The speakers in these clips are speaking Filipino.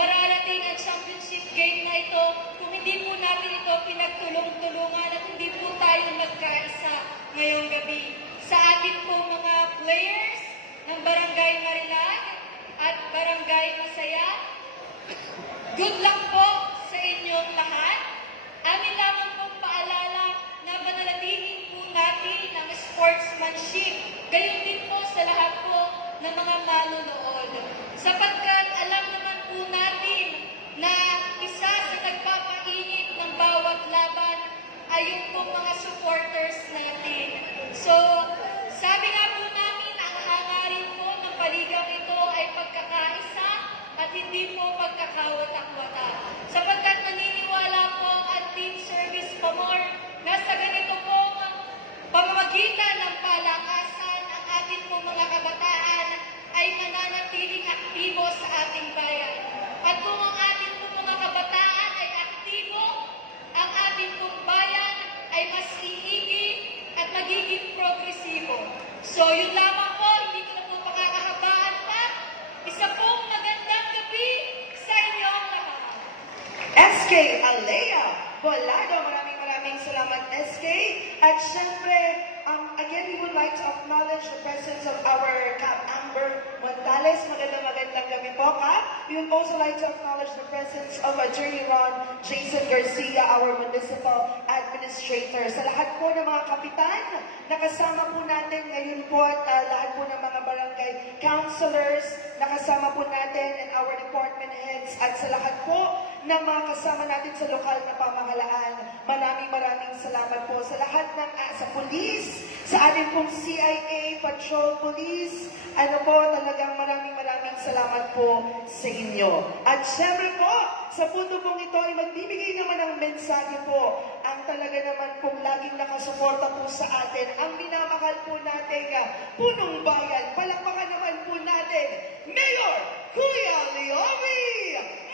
mararating ang championship game na ito kung hindi po natin ito pinagtulong-tulungan at hindi po tayo nagkaisa ngayong gabi. Sa ating po mga players ng Barangay Marilag at Barangay Masaya, good luck po sa inyong lahat. Amin lamang pong paalala na mananatili po natin ang sportsmanship. Gayon din po sa lahat po ng mga manunood. Sapagkat alam naman po natin na isa sa nagpapainit ng bawat laban ay yung pong mga supporters natin. So, sabi nga po namin, ang hangarin po ng paligang ito ay pagkakaisa at hindi po pagkakawatak-watak. Sapagkat naniniwala po ang Team Service Pamor na sa ganito pong pamamagitan ng palakasan ang ating pong mga kabataan ay mananatiling aktibo sa ating bayan. At kung ang ating pong mga kabataan ay aktibo, ang ating pong bayan ay mas iigit at magiging progresibo. So yun lamang po, hindi ko na po pakakahabaan pa. Isa pong magandang gabi sa inyong lahat. SK Alea Bolado, maraming salamat SK. At syempre, again, we would like to acknowledge the presence of our Cap Amber Montales. Magandang gabi po, Cap. We would also like to acknowledge the presence of Attorney Ron Jason Garcia, our Municipal Administrator. Sa lahat po ng mga kapitan, nakasama po natin ngayon po at lahat po ng mga barangay councilors, nakasama po natin and our department heads at sa lahat po ng mga kasama natin sa lokal na pamahalaan. Maraming salamat po sa lahat ng sa police, sa ating pong CIA, Patrol Police. Talagang maraming salamat po sa inyo. At syempre po, sa punto pong ito ay magbibigay naman ng mensahe po ang talaga naman pong laging nakasuporta po sa atin, ang minamahal po natin punong bayan. Palakpakan naman po natin, Mayor Kuya Leomi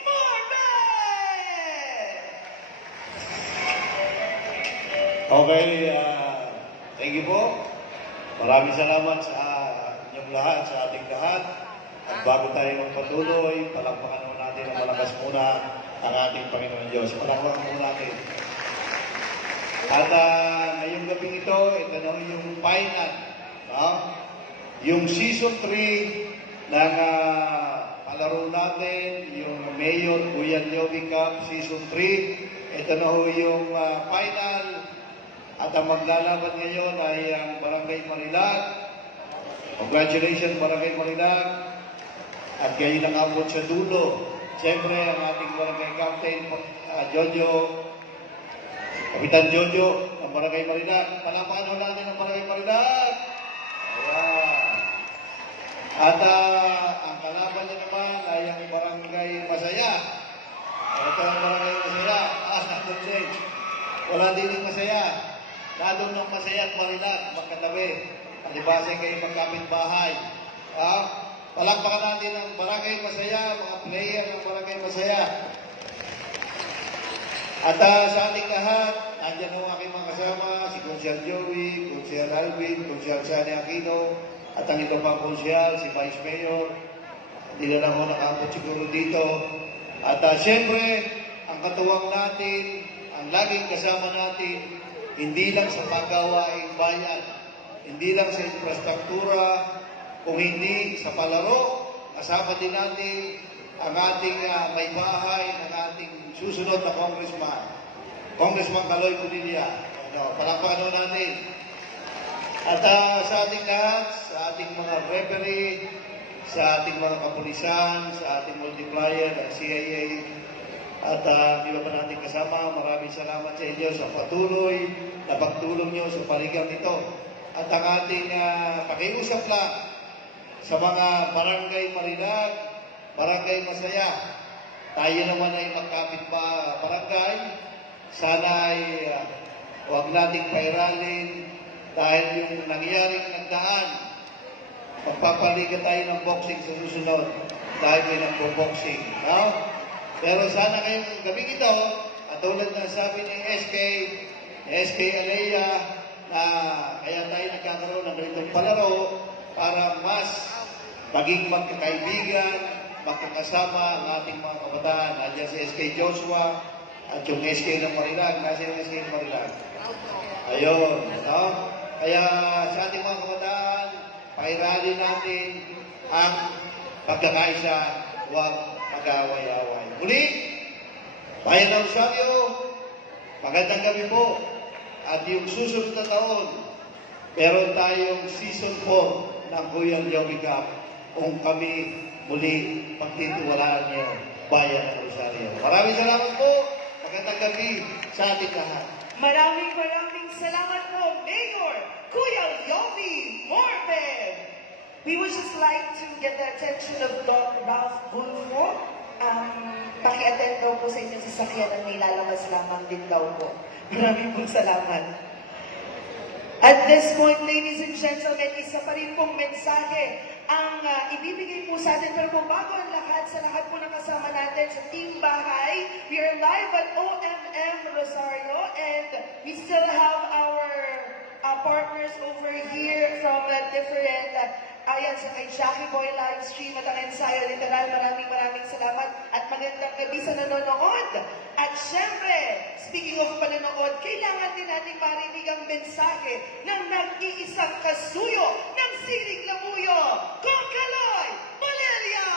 Marmel! Okay, thank you po. Maraming salamat sa inyong lahat, sa ating lahat. At bago tayo magpatuloy, palakpakan naman natin ang malakas muna ang ating Panginoon Diyos. Palakpakan muna natin. At ngayong gabi ito na yung final, yung season 3 ng palaro natin, yung Mayor Kuya Leomi Cup season 3. Ito na ho yung final. At ang maglalaban ngayon ay ang Barangay Marilag. Congratulations, Barangay Marilag. At kayo nang-abot sa dulo. Siyempre, ang ating Barangay Captain, Jojo, Kapitan Jojo, ng Barangay Marilag. Palapakan natin ang Barangay Marilag. Ayan. At ang kalaban niya naman ay ang Barangay Masaya. Ito ang Barangay Masaya. Wala din yung Masaya. Lalong ng Masaya at Marilag, magkatabi. Alibase kayo magkapit-bahay. Palakpakan natin ang Barangay Masaya, mga player ng Barangay Masaya. At sa ating lahat, nandiyan ang aking mga kasama, si Consyal Joey, Consyal Alvin, Consyal Sani Aquino, at ang iba pang Consyal, si Vice Mayor. Hindi na lang ako nakapot siguro dito. At siyempre, ang katuwang natin, ang laging kasama natin, hindi lang sa paggawaing bayan, hindi lang sa infrastruktura, kung hindi sa palaro, kasama din natin ang ating may bahay ng ating susunod na Congressman Kaloy Padilla. Palakpakan natin. At sa ating lahat, sa ating mga referee, sa ating mga kapulisan, sa ating multiplier, ang CIA, at iba pa natin kasama, maraming salamat sa inyo sa patuloy na pagtulong nyo sa paligang ito. At ang ating pakiusap lang sa mga Barangay Marilag, Barangay Masaya, tayo naman ay magkapit pa barangay. Sana ay huwag nating pairalin dahil yung nangyaring nagdaan, magpapaliga tayo ng boxing sa susunod dahil may nagpo-boxing. No? Pero sana ngayong gabi ito, at tulad na sabi ni SK Alea, na kaya tayo nagkakaroon ng ganitong palaro para mas maging magkakaibigan, makakasama ang ating mga kabataan. Nandiyan si SK Joshua at yung SK ng Marilag. Nasa yung SK ng Marilag. Ayun. No? Kaya sa ating mga kabataan, pakirali natin ang pagkakaisa, huwag mag-away-away. Muli, Bayan ng Rosario, magandang gabi po. At yung susunod na taon, meron tayong season 4 ng Kuyang Jogi Cup kung kami muli pagtitiwalaan niyo, Bayan ng Rosario. Maraming salamat po. Magandang gabi sa ating lahat. Maraming salamat po, Mayor Kuya Yogi Morben. We would just like to get the attention of Dr. Ralph Gulfo. Paki-attend daw po sa inyong sasakyan ang nilalabas lamang din daw po. Maraming pong salamat. At this point, ladies and gentlemen, isa pa rin pong mensahe ang ibibigay po sa atin. Pero kung bago ang lahat, sa lahat po ng kasama natin sa Team Bahay, we are live at OMM Rosario and we still have our partners over here from different ayan sa kay Jackie Boy live stream at ang ensayo literal. Maraming salamat at magandang gabi sa nanonood. At syempre, speaking of panonood, kailangan din natin marinig ang mensahe ng nag-iisang kasuyo ng Siling Labuyo, Kong Kaloy Valeria!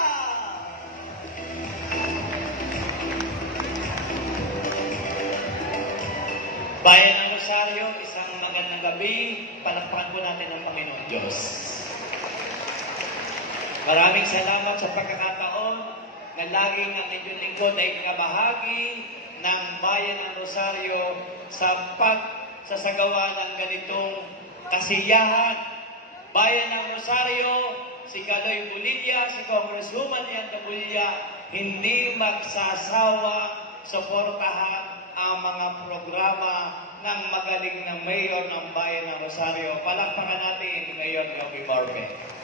Bayan ng Rosario, isang magandang gabi. Palakpakan po natin ang Panginoon Diyos. Maraming salamat sa pagkakataon na laging ang inyong lingkod ay kabahagi ng Bayan ng Rosario sa pagsasagawa ng ganitong kasiyahan. Bayan ng Rosario, si Kaloy Bulilia, si Congresswoman Ian Bulilia, hindi magsasawa suportahan ang mga programa ng magaling na mayor ng Bayan ng Rosario. Palakpakan natin, Mayor Yogi Morben.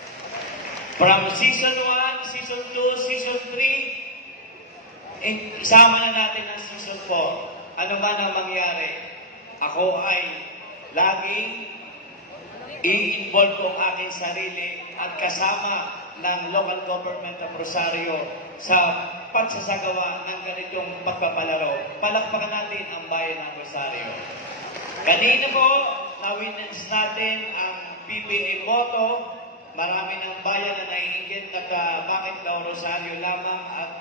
From Season 1, Season 2, Season 3, isama na natin ang Season 4. Ano man ang mangyari, ako ay laging i-involve ko ang aking sarili at kasama ng local government of Rosario sa pagsasagawa ng ganitong pagpapalaro. Palakpakan natin ang Bayan ng Rosario. Kanina po, na-witness natin ang PBA motto. Marami ng bayan na naiingit at bakit daw Rosario lamang at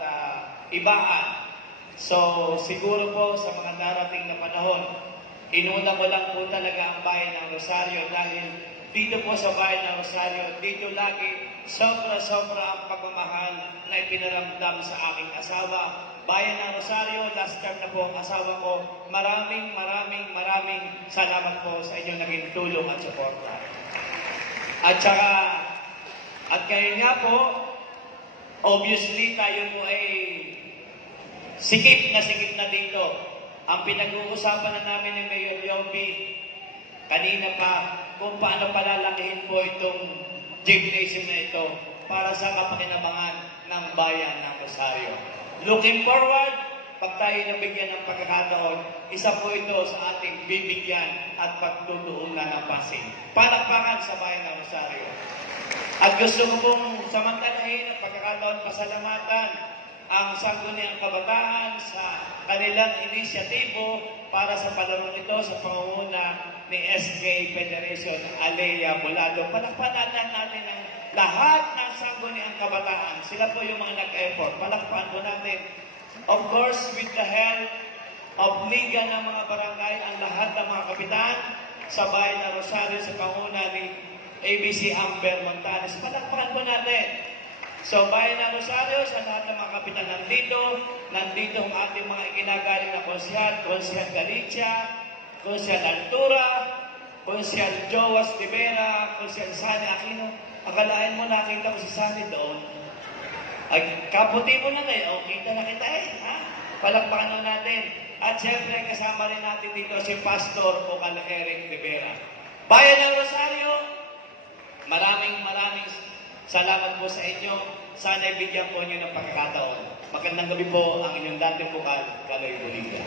ibaan. So, siguro po sa mga darating na panahon, inuna ko lang po talaga ang Bayan ng Rosario dahil dito po sa Bayan ng Rosario, dito lagi sobra-sobra ang pagmamahal na ipinaramdam sa aking asawa. Bayan ng Rosario, last term na po ang asawa ko. Maraming salamat po sa inyong naging tulong at suporta. At saka, at ngayon nga po, obviously tayo po ay sikip na dito. Ang pinag-uusapan na namin ni Mayor Yogi kanina pa kung paano palalakihin po itong gymnasium na ito para sa kapakinabangan ng Bayan ng Rosario. Looking forward, pag tayo nabigyan ng pagkakataon, isa po ito sa ating bibigyan at pagtutuunan ng pansin. Palakpakan sa Bayan ng Rosario. At gusto ko pong samantalahin at pagkakataon pasalamatan ang Sangguniang Kabataan sa kanilang inisyatibo para sa palaro nito sa pangunguna ni SK Federation Alea Bolado. Palakpakan natin ang lahat ng Sangguniang Kabataan. Sila po yung mga nag-effort. Palakpakan po natin. Of course, with the help of Liga ng mga barangay, ang lahat ng mga kapitan sa Bayan ng Rosario sa panguna ni ABC Amber Montanes. Palakpakan po natin. So, Bayan ng Rosario, sa lahat ng mga kapitan nandito ang ating mga ikinagaling na Konsyal Galicia, Konsyal Altura, Konsyal Joas de Vera, Konsyal Sani Aquino. Akalain mo nakita ko si Sani doon. Ay, kaputi mo na ngayon. O, kita na kita eh. Ha? Palakpakan na natin. At siyempre, kasama rin natin dito si Pastor Ocal Eric Rivera. Bayan ng Rosario, maraming salamat po sa inyo. Sana ibigyan po nyo ng pagkakataon. Magandang gabi po ang inyong dating bukal, Kaloy Bulilia.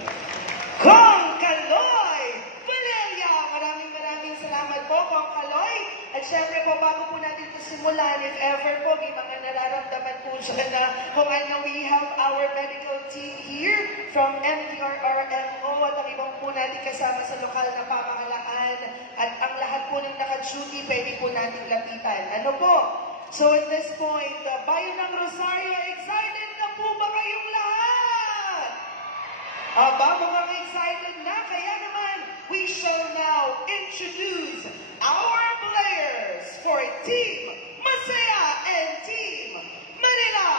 Kong Kaloy Valeria! Maraming salamat po, Kong Kaloy. At syempre po, bago po natin ito simulan, if ever po may mga nararamdaman po siya na kung ano, we have our medical team here from MTRRMO at ang ibang po natin kasama sa lokal na pamahalaan at ang lahat po ng naka-duty, pwede po natin lapitan. Ano po? So at this point, Bayan ng Rosario, excited na po ba kayong lahat? Aba, mukhang excited na. Kaya naman, we shall now introduce our players for Team Masaya and Team Manila.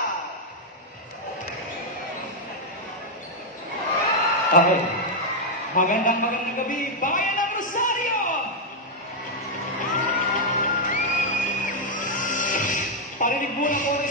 Okay. Magandang gabi, Bayan ng Rosario! Parinig muna po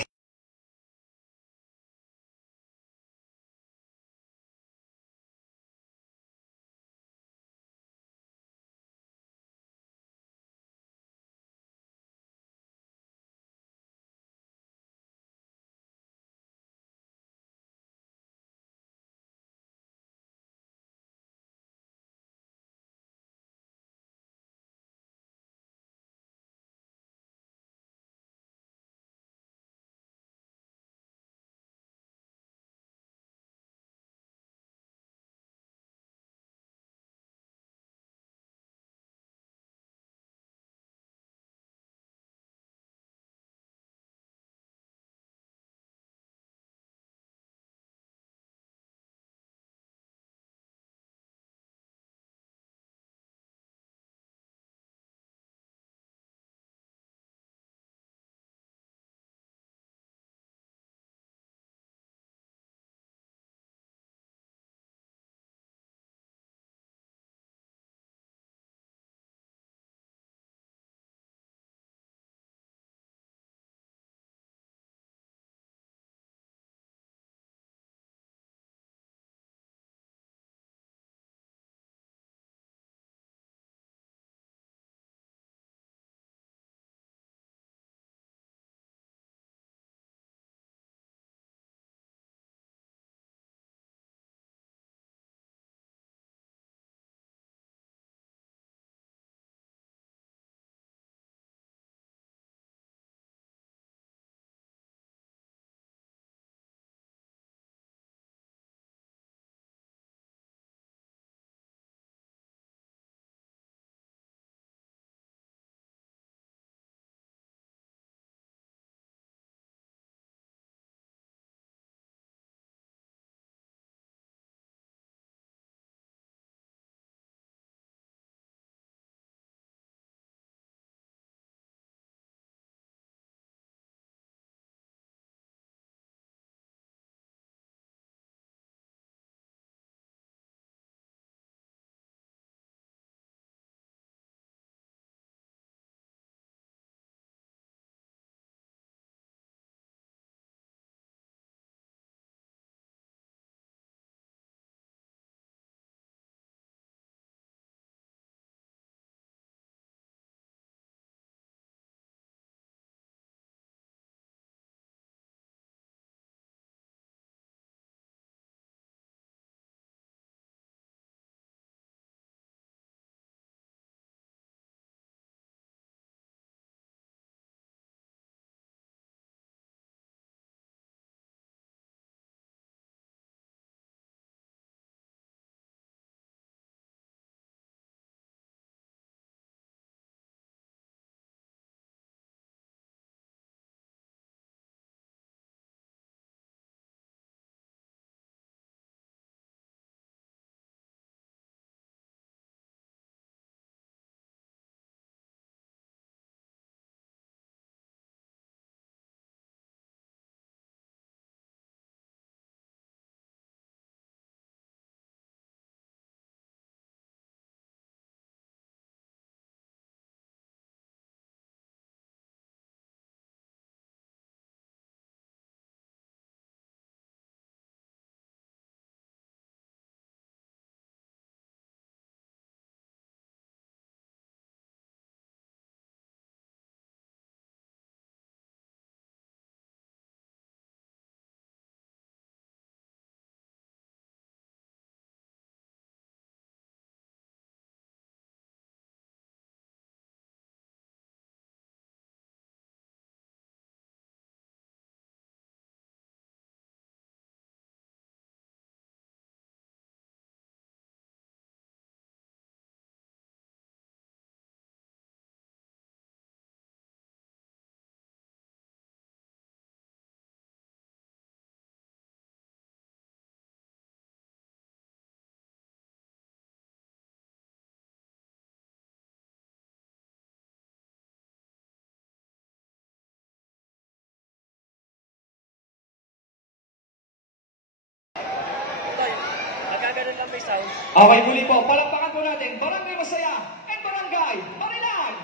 Okay, muli po. Palakpakan po natin. Barangay Masaya and Barangay Marinag.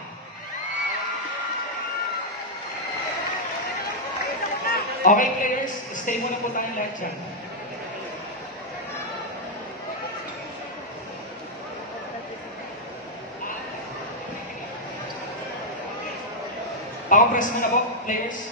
Okay, players. Stay muna po tayong lahat dyan. Pakapress muna po, players.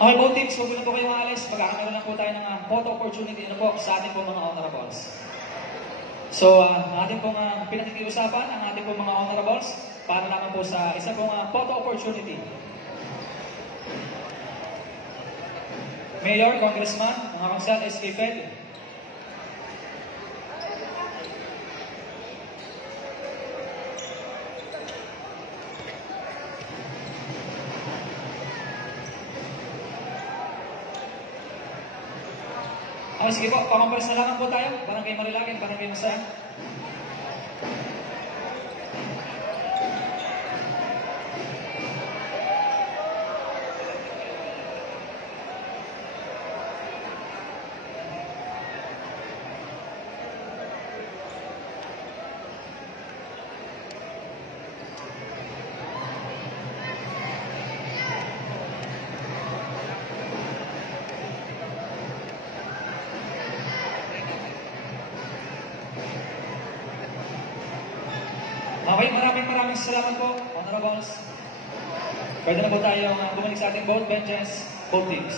Okay po teams, huwag na po kayong alis. Magkakaroon lang po tayo ng photo opportunity po sa ating po mga honorables. So, ating pong pinag-iusapan ang ating pong mga honorables para naman po sa isa pong photo opportunity. Mayor, Congressman, mga kangsal, SK Fed. Okay, sige po, pamampalas na lang po tayo. Barangay Marilagin, Barangay Masaya. Okay, maraming salamat po, honorables. Pwede na po tayo bumalik sa ating both benches, both teams.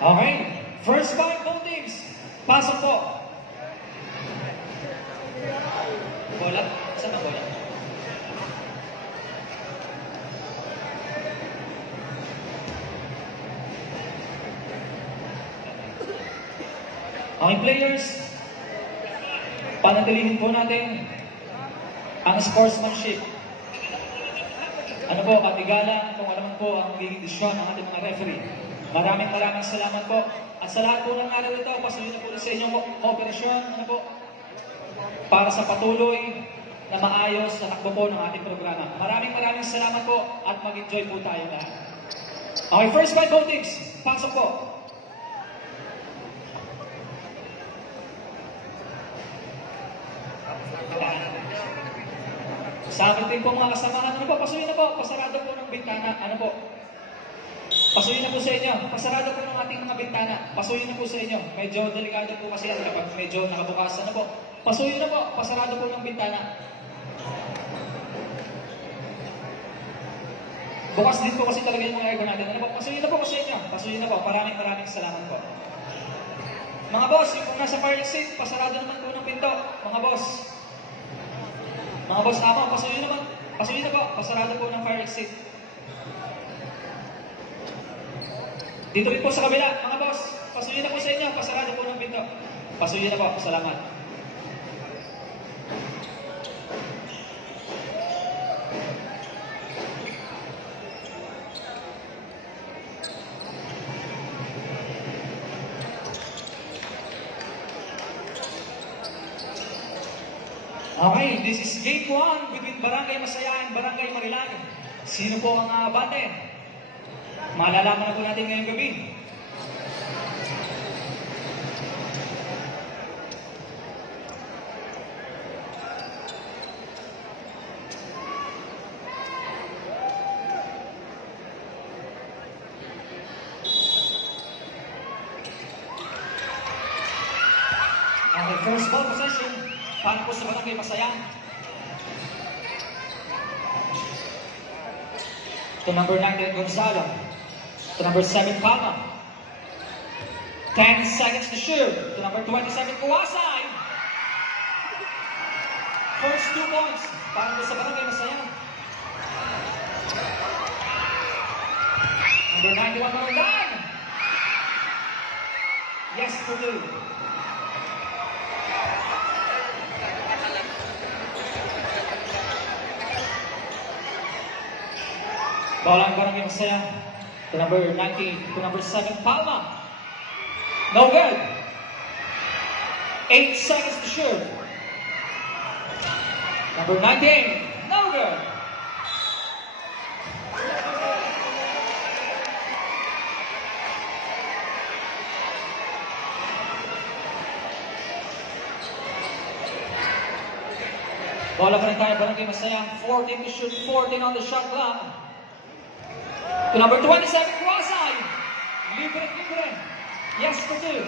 Okay, first five both teams. Pasok po. Bola? Saan ang bola? Okay, players. Panatilihin po natin ang sportsmanship. Ano po, katigalan kung ano man po ang magiging desisyon ng ating mga referee. Maraming salamat po. At sa lahat po ng araw ito, pasuloy na po sa inyong kooperasyon, para sa patuloy na maayos sa takbo po ng ating programa. Maraming salamat po at mag-enjoy po tayo lahat. Okay, first five votings. Pasok po. Sa akin din po mga kasamahan, ano po, pasuloy na po, pasarado po ng bintana, ano po, pasuyin na po sa inyo. Pasarado po ng ating mga bintana. Pasuyin na po sa inyo. Medyo delikado po kasi yan kapag medyo nakabukasan na po. Pasuyin na po. Pasarado po ng bintana. Bukas din po kasi talaga yung mga aircon natin. Ano po? Pasuyin na po sa inyo. Pasuyin na po. Maraming salamat po. Mga boss, yung kung nasa fire exit, pasarado naman po ng pinto. Mga boss. Mga boss, tama, pasuyin naman. Pasuyin na po, pasarado po ng fire exit. Dito rin po sa kabila, mga boss. Pasuyin na po sa inyo, pasarado po ng pinto. Pasuyin na po, salamat. Okay, this is game 1 between Barangay Masaya and Barangay Marilag. Sino po ang bate? Malalaman na po natin ngayong gabi. Okay, first ball possession. Paano po sa Barangay Masaya? To number 19, Gonzalo. To number 7, Palma. 10 seconds to shoot. To number 27, Kuwasay. First 2 points. Paano po sa Barangay Masaya? Number 91, Marandan. Yes, for 2. Bola ang Barangay Masaya. To number 19, to number 7, Palma. No good. 8 seconds to shoot. Number 19, no good. Bola pa rin tayo, Barangay Masaya. 14 to shoot, 14 on the shot clock. To number 27, Kuwasay. Libre. Yes, for 2.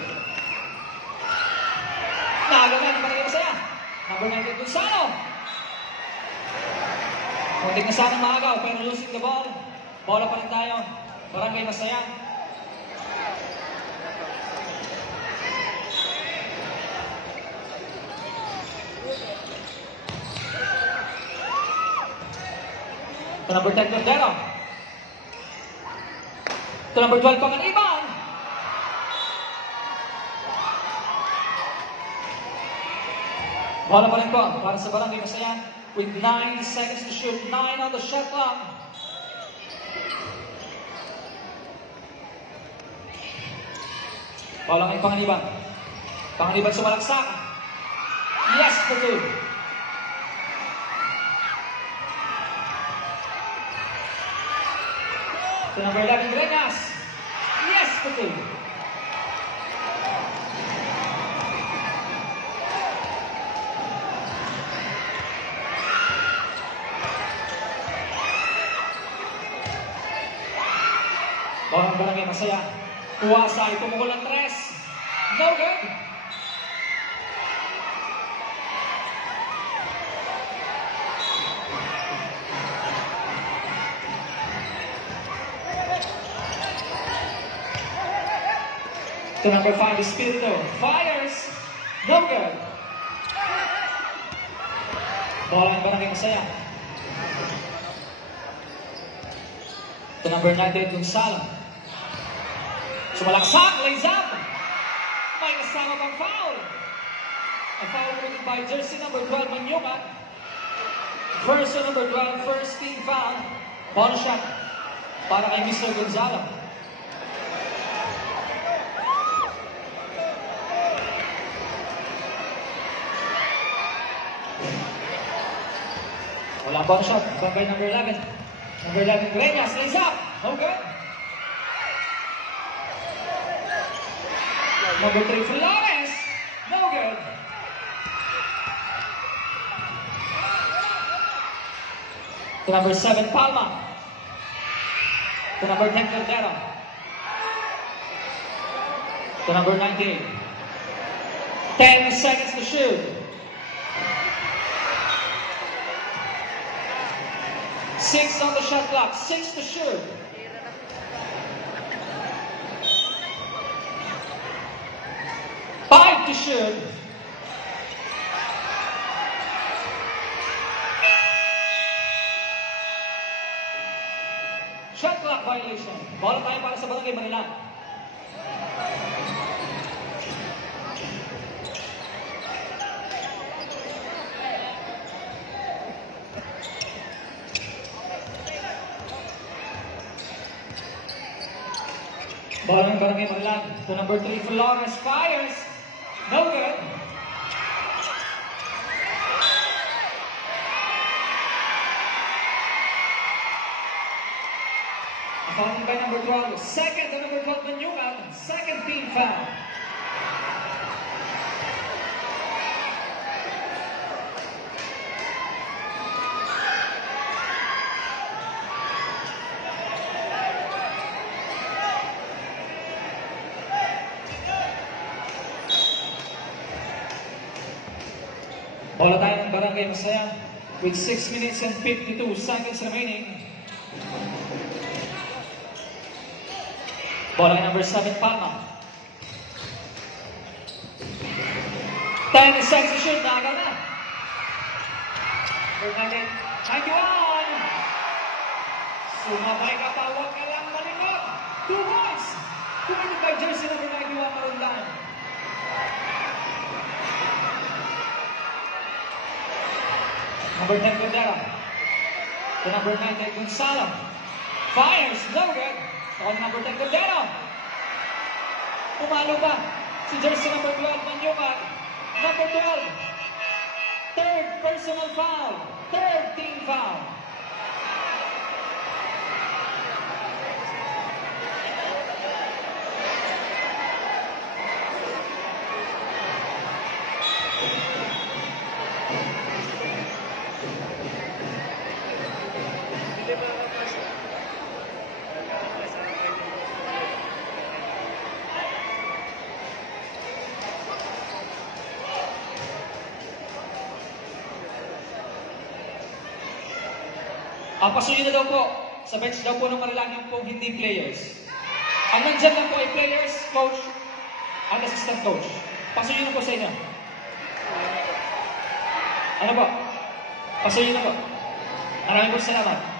Nakagawa ng Barangay Masaya. Number 19, Gonzalo. Kunting na sanang maagaw, pero losing the ball. Bola pa rin tayo. Barangay Masaya. To number 10, Cordero. To number 12, Panganiban. Bola pa rin po para sa Barangay Masaya with 9 seconds to shoot. 9 on the shot clock. Bola kay Panganiban. Panganiban sumalaksak. Yes, for 2. To number 11, Grenas. Yes, for 2. Bola ng Barangay Masaya. Kuwasay, pumukul ng 3. No good. To number 5, Espiritu. Fires. No good. Bola ng Barangay Masaya. To number 19, Gonzalo. Sumalaksak. Lays up. May kasama pang foul. A foul committed by jersey number 12, Manyuka. First number 12, first team foul. Bonus shot para kay Mr. Gonzalo. Wala bonus shot. Barangay number 11. Number 11, Grenas. Lays up. No good. Number 3, Flores. No good. To number 7, Palma. To number 10, Cordero. To number 19. 10 seconds to shoot. 6 on the shot clock. 6 to shoot. should. Shot clock violation. Bola tayo para sa Barangay Manila. Bola ng Barangay Manila. To number 3, Flores fires. No good. Fouled by number 12. Second to number 12, Manyugat. Second team foul. Bola tayo ng Barangay Masaya with 6 minutes and 52 seconds remaining. Bola number 7, Palma. 10 seconds to shoot. Naagal na. Number 91. Sumabay ka pa. Huwag ka lang malingot. 2 points. Committed by jersey number 91, Marundan. Number 10, Gondera. To number 9, Gonzalo. Fires. No good. On number 10, Gondera. Pumalo pa. Si jersey number 12, Manyugat. Number 12. Third personal foul. Third team foul. Pasuyin na daw po. Sa bench daw po ng Marilagang po hindi players. Ang nandyan lang po ay players, coach, at assistant coach. Pasuyin na po sa inyo. Ano po? Pasuyin na po. Maraming po salamat.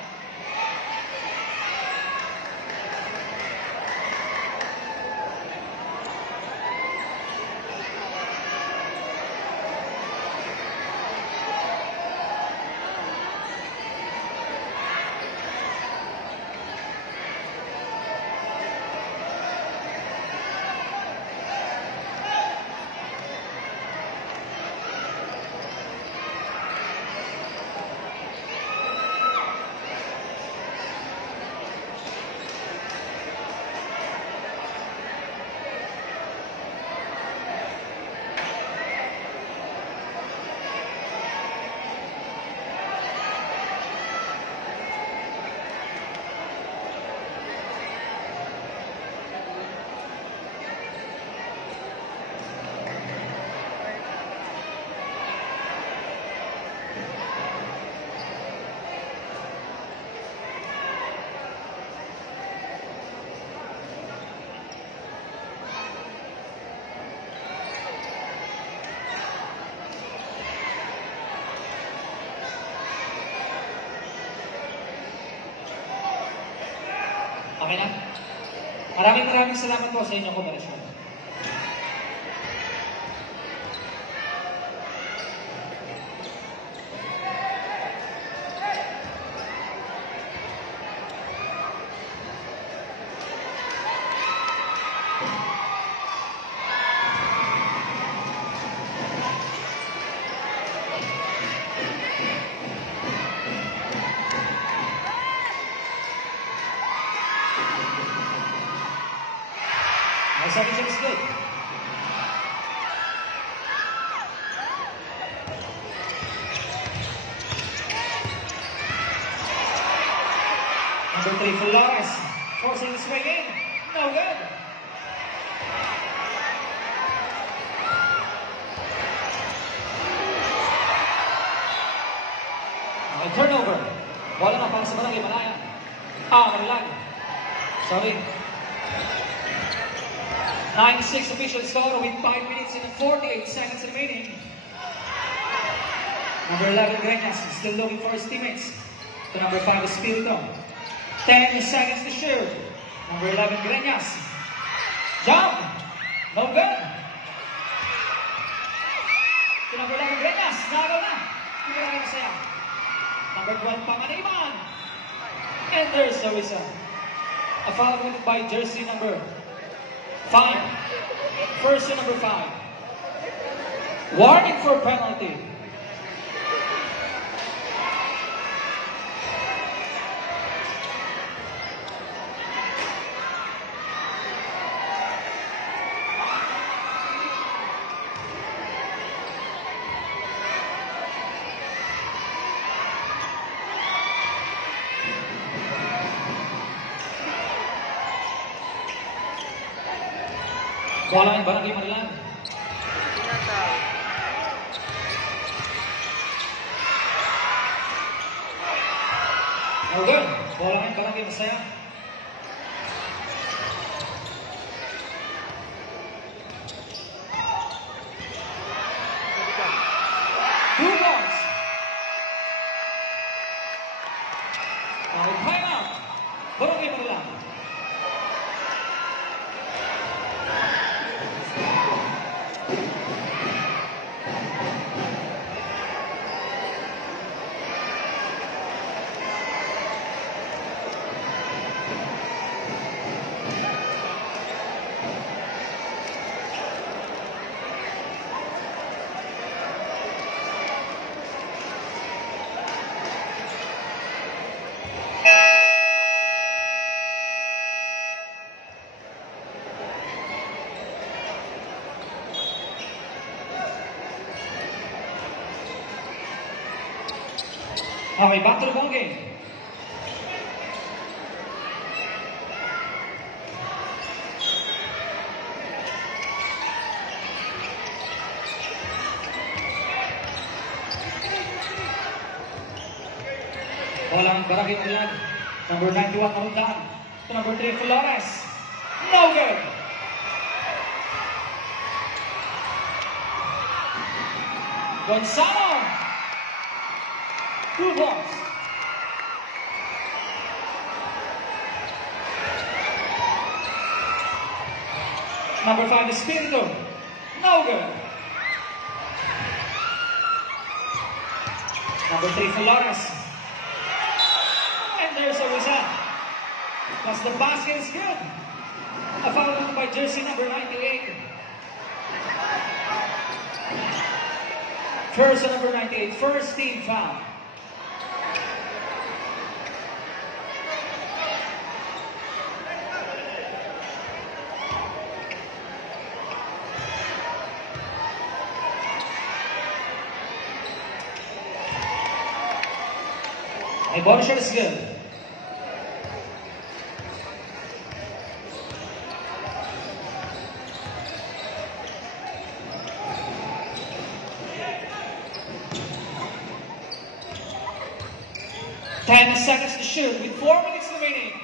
Okay na? Maraming salamat po sa inyong kooperasyon. Second is good. Number 3, Flores. Forcing the swing in. No good. A turnover. Bola na para sa Barangay Malaya. Marilag. Sorry. 96 official score with 5 minutes and 48 seconds remaining. Number 11, Greñas, still looking for his teammates. To number 5, Espirito. 10 seconds to shoot. Number 11, Greñas. Jump! No good. To number 11, Greñas. Nagaw na. Hindi na rin saya. Number 12, Panganiban. And there's the whistle. A foul committed by jersey number 5. First to number 5. Warning for penalty. Bola yang Barangay Marilan. Okay, bola yang Barangay Masaya. Two balls. Now time out. Barangay Marilan. Okay, back to the ball game. Bola Barangay Marilan. Number 91, Mahundan. To number 3, Flores. No good. Gonzalo. 2 balls. Number 5, Espirito. No good. Number 3, Flores. And there's a whistle. Plus the basket is good. A foul by jersey number 98. First number 98, first team foul. A ball shot is good. Ten seconds to shoot with 4 minutes remaining.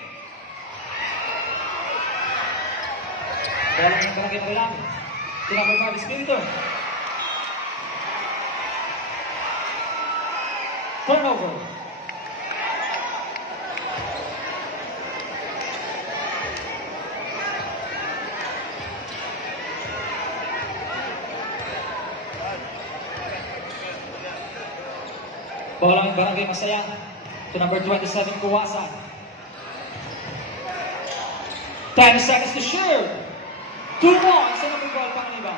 Bola ng Barangay Marilan. To number 5, Espirito. Turnover. Bola ng Barangay Masaya. To number 27, Kuwasan. 10 seconds to shoot. 2 points to number 12, Panganiban.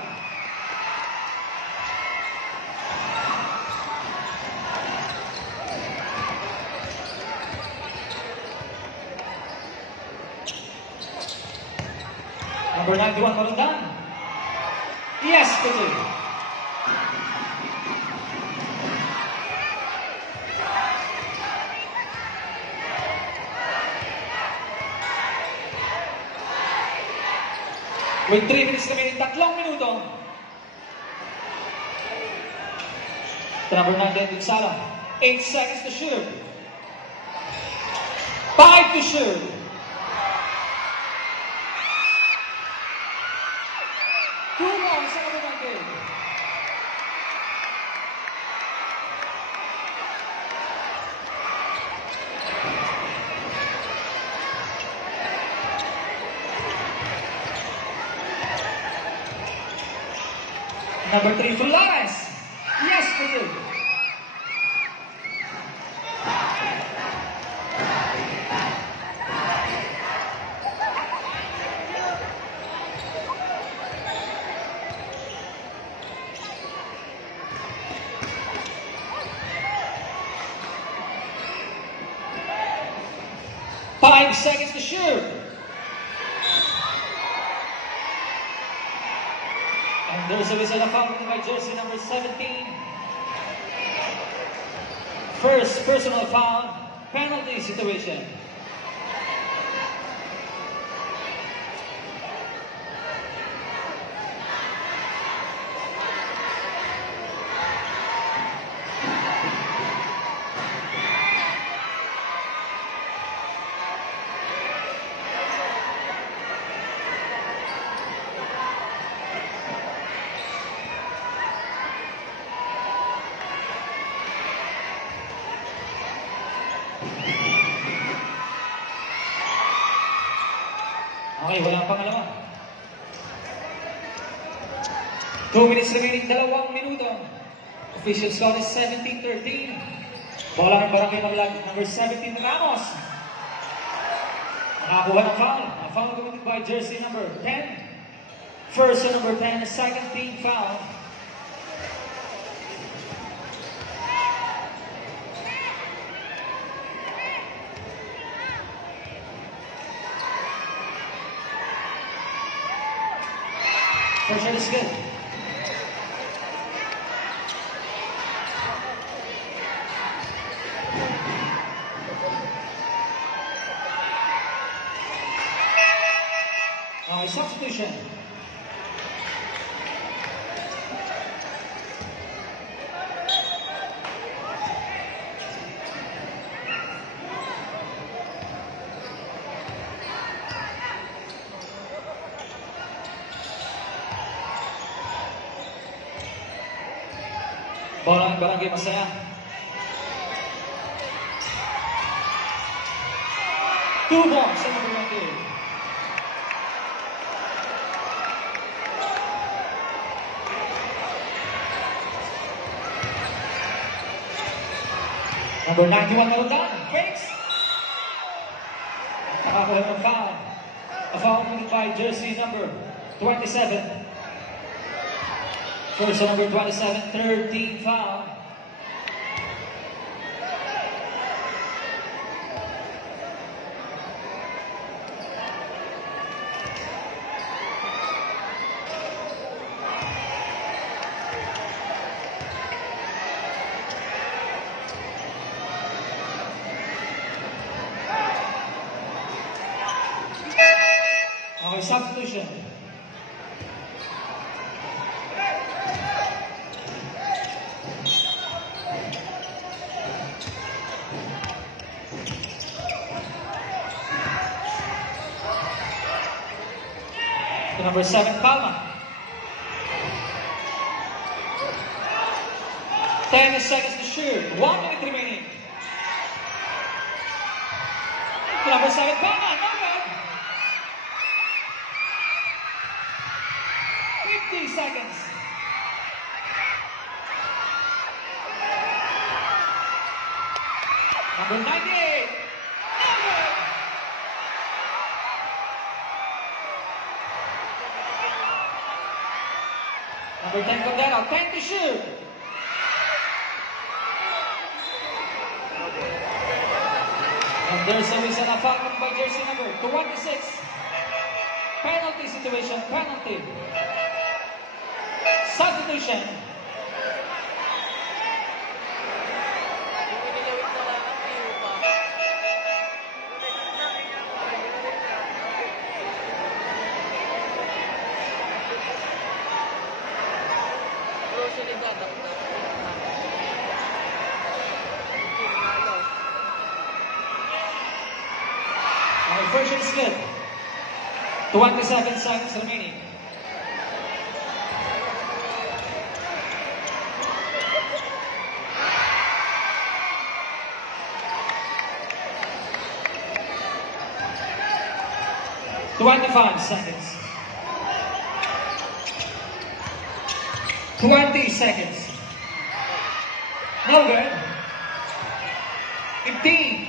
Number 91, Mahundan. Yes, to 2. With 3 minutes remaining, 3 minuto. To number 9, Gonzalo. 8 seconds to shoot. 5 to shoot. Number 3, Flores. Yes for you. Five seconds to shoot. And there's a whistle, a foul by jersey number 17. First personal foul, penalty situation. Okay, walang pangalawa. 2 minutes remaining, 2 minuto. Official score is 17-13. Bola ng Barangay Mablag, number 17, Ramos. Nakakuha ng foul. A foul committed by jersey number 10. First and number 10, second team foul. First shot is good. Substitution. Bola ng Barangay Masaya. Two balls sa number 1. Number 91, Malundan. Fakes. Nakakuha ng foul. A foul committed by jersey number 27. First number 27, third team foul. Okay, substitution. To number 7, Palma. 10 seconds to shoot. 1 minute remaining. To number 7, Palma. No good. 50 seconds. Number 98. No good. Number 10, Cordero. 10 to shoot. And there's a whistle, a foul by jersey number 26. Penalty situation, penalty. Substitution. Our first is good. 27 seconds remaining. .25 seconds. 20 seconds. No good. 15.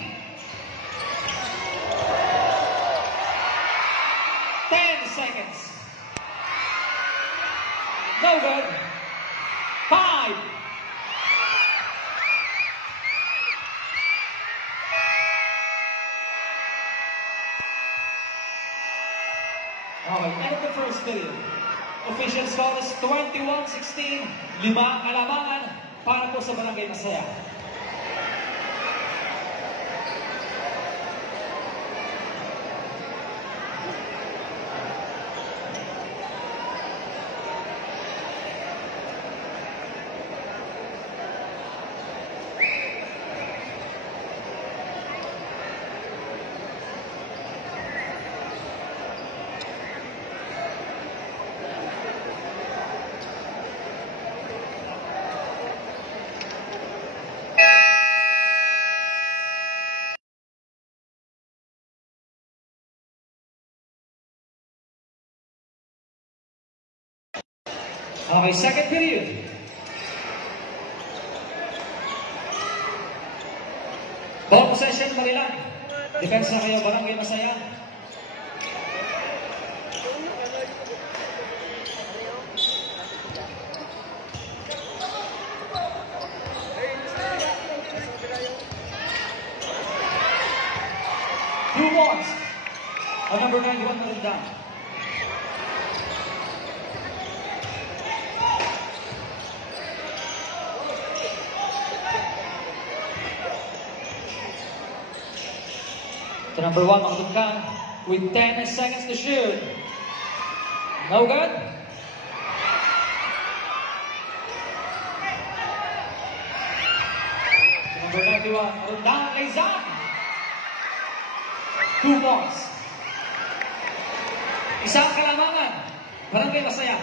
10 seconds. No good. 5. Okay, end of the first period. Official score is 21-16. 5 kalamangan para po sa Barangay Masaya. Okay, second period. Ball possession, Marilan. Depensa kayo, Barangay Masaya. Blue balls. On number 91, Marindan. To number 1, Makdumkan, with 10 seconds to shoot. No good. To number 91, Makdumkan, lays up. 2 points. Isang kalamangan. Barangay Masaya.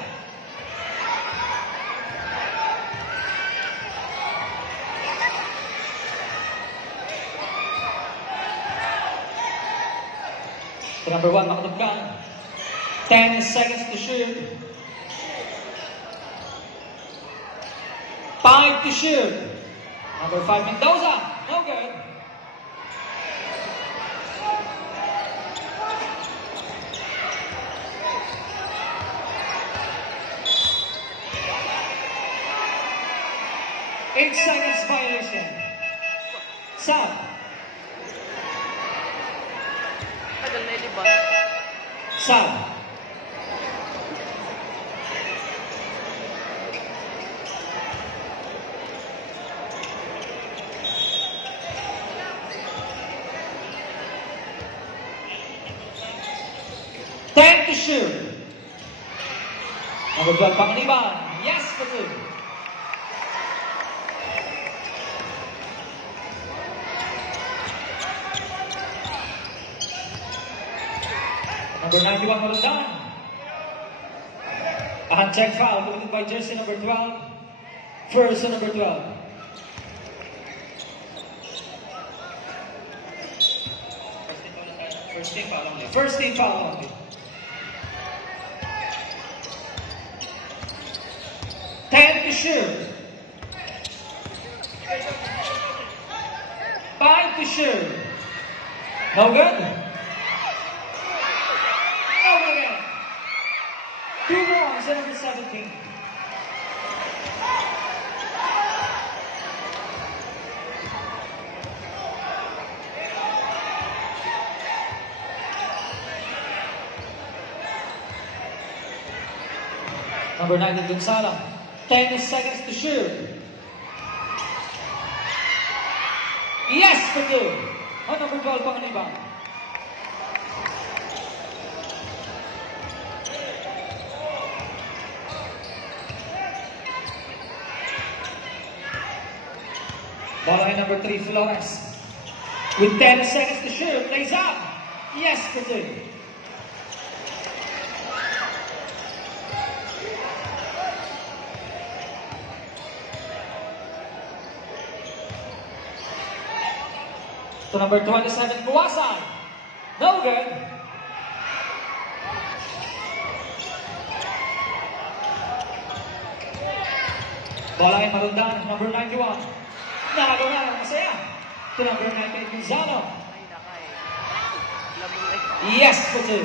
To number 1, Makdumkan. 10 seconds to shoot. 5 to shoot. Number 5, Mendoza. No good. Eight seconds violation. Sam. Sam. Time to shoot. Number 12, Panganiban. Yes, for 2. Number 91, Marindan. A hand check foul committed by jersey number 12. First to number 12. First team foul only. 10 to shoot. 5 to shoot. No good? No good again. 2 more instead of the 17. Number 9, Gonzalo. 10 seconds to shoot. Yes, for 2. On number 12, Panganiban. Ball line number 3, Flores. With 10 seconds to shoot, lays up. Yes, for 2. To number 27, Kuwasan. No good. Bola ay marundan, number 91. Nakagawa ng masaya. To number 98, Gonzalo. Yes, for 2.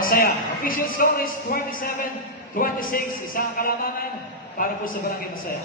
Masaya. Official score is 27-26. Isang kalamangan para po sa Barangay Masaya.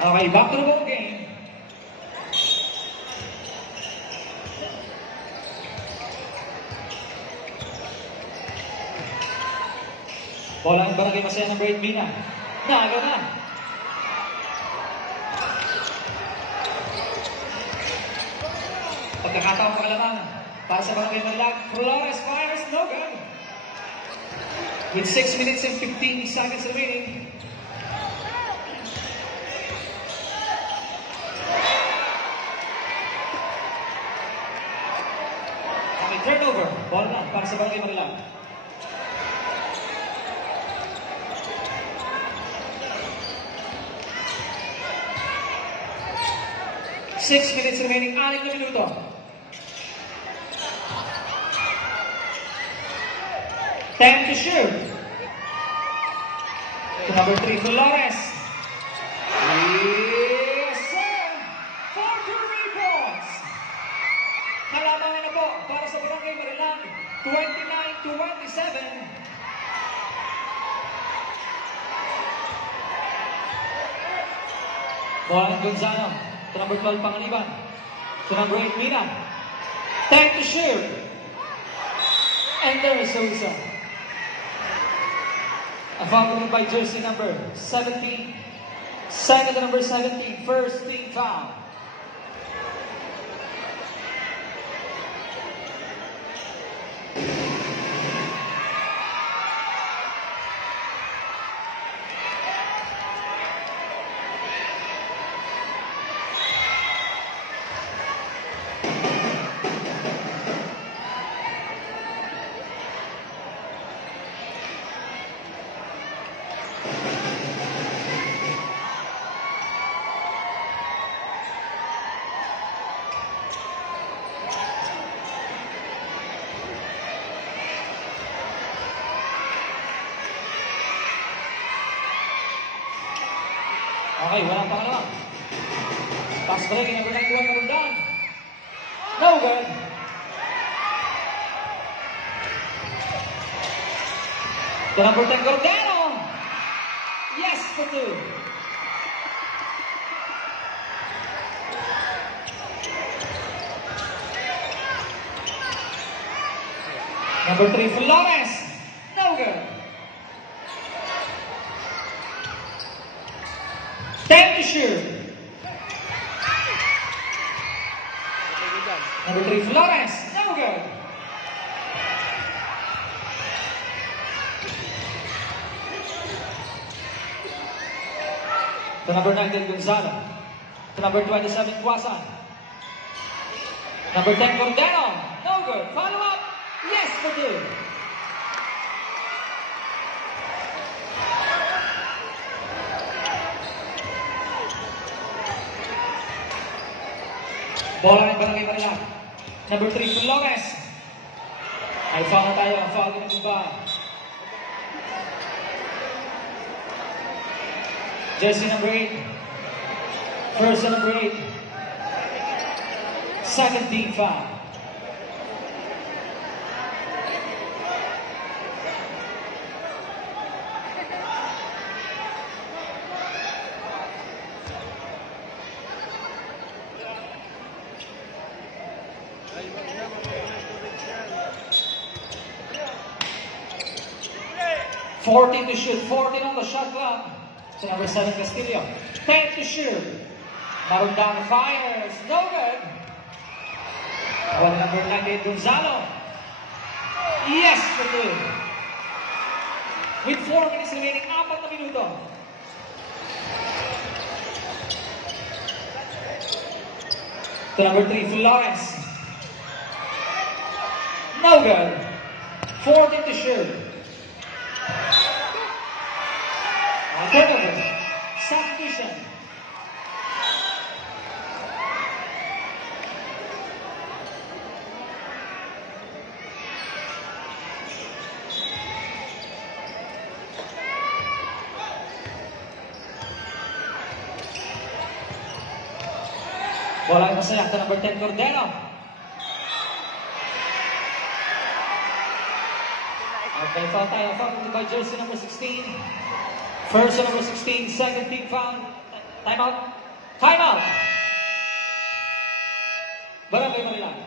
Okay, back to the ball game. Bola ang Barangay Masaya ng Great Mina. Nagawa na. Pagkakataong pangalaman para sa Barangay Malag. Flores fires, no good. With 6 minutes and 15 seconds remaining. Turnover. Bola na para sa Barangay Marilag. Six minutes remaining. 6 na minuto. Time to shoot. To number 3, Flores. Yes, sir! 4 to 3 points. Kalamangan na po para sa Barangay Marilag, 29-27. Bola ng Gonzalo, to number 12, Pangaliban. To number 8, Mina. Time to shoot. And there is Sousa. A foul by jersey number 17. Second to number 17, first team foul. Okay, walang pangalawa. Pass break, number 91, Marundan. No good. To number 10, Gordano. Yes, for 2. Number 3, Flores. No good. Time to shoot. Number 3, Flores. No good. To number 19, Gonzalo. To number 27, Guasan. Number 10, Cordero. No good. Follow up. Yes, for 2. Bola ng Barangay Marilag. Number 3, Flores. Ay foul na tayo. Ang foul ng iba. Jersey number 8. First number 8. Second team foul. 14 to shoot. 14 on the shot clock. To number 7, Castillo. 10 to shoot. Marundan fires. No good. On number 98, Gonzalo. Yes, for good. With 4 minutes remaining, 4 na minuto. To number 3, Flores. No good. 14 to shoot. Turnover. Substitution. Bola yung masaya. To number 10, Cordero. Okay, foul tayo. Foul by jersey number 16. First to number 16, second team foul. Timeout. Timeout! Barangay Manilag.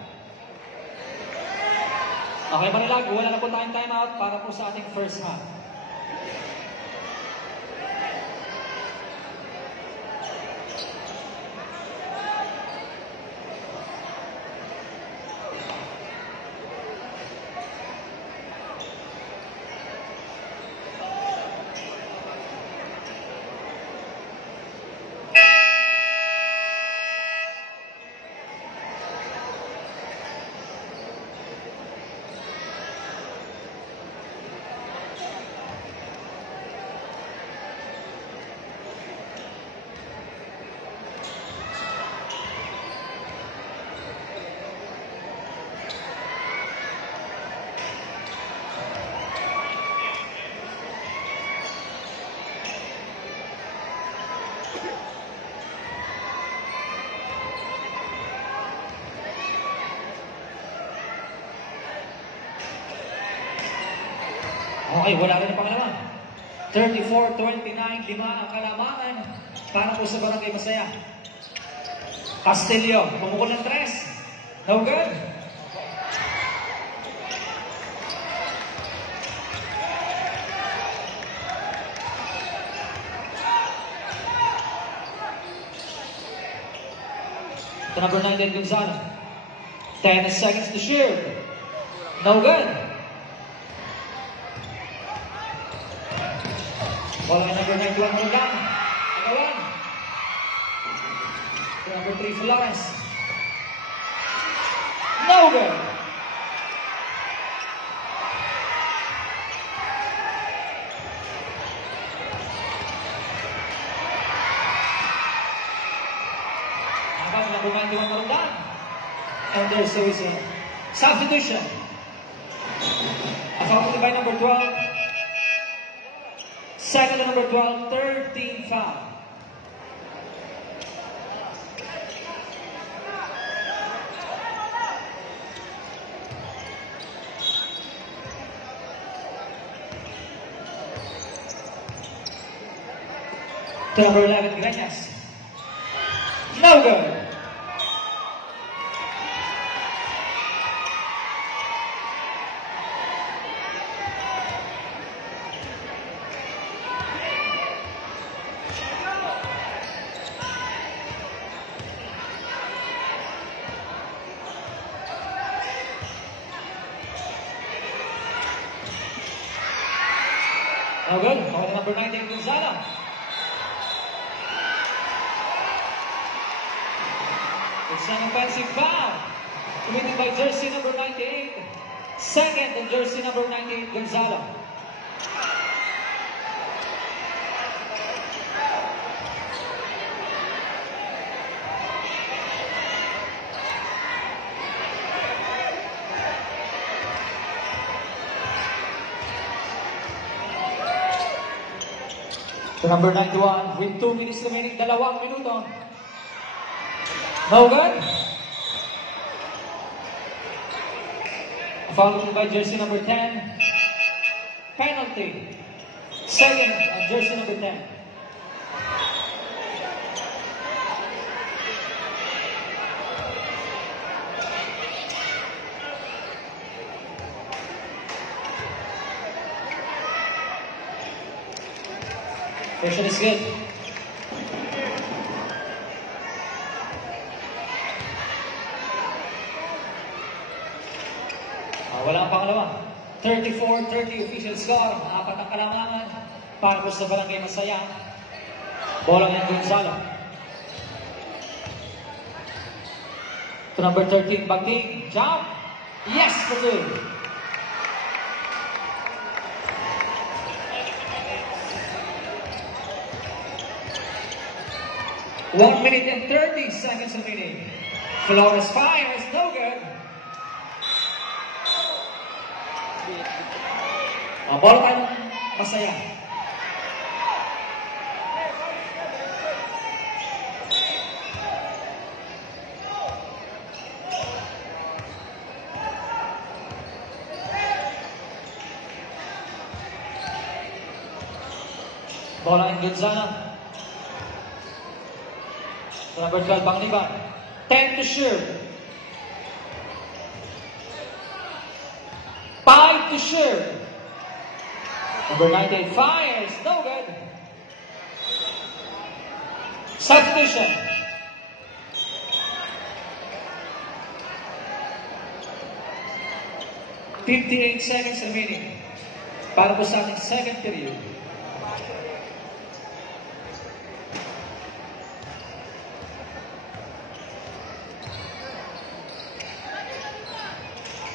Okay, Manilag, wala na po tayong timeout para po sa ating first half. Okay, wala rin ang pangalawa. 34-29, 5 ang kalamangan para po sa Barangay Masaya. Castillo, pumukul ng 3. No good. To number 19, Gonzalo. 10 seconds to shoot. No good. Bola number 91, Rondang. Agawan. To number 3, Flores. No good. Agawan, number 91, Rondang. And there's always a substitution. A foul by number 12. Second to number 12, 13 foul. To number 11, Greñas. No good. No good. Okay, number 19, Gonzalo. It's an offensive foul. Committed by jersey number 98. Second on jersey number 98, Gonzalo. To number 91, with 2 minutes remaining, 2 minuto. No good. Followed by jersey number 10. Penalty. Second on jersey number 10. Pressure is good. Walang pangalawa. 34-30 official score. 4 ang kalamlangan. Para po sa Barangay Masaya. Bola yan Gonzalo. To number 13, Bagting. Jump. Yes, for good. One minute and 30 seconds remaining. Flores fires, no good. Bola tayo ng Masaya. Bola ng Gonzana. Number 12, Bangliban. 10 to shoot. 5 to shoot. Number 98 fires. No good. Substitution. $58 seconds remaining. Para po sa ating second period.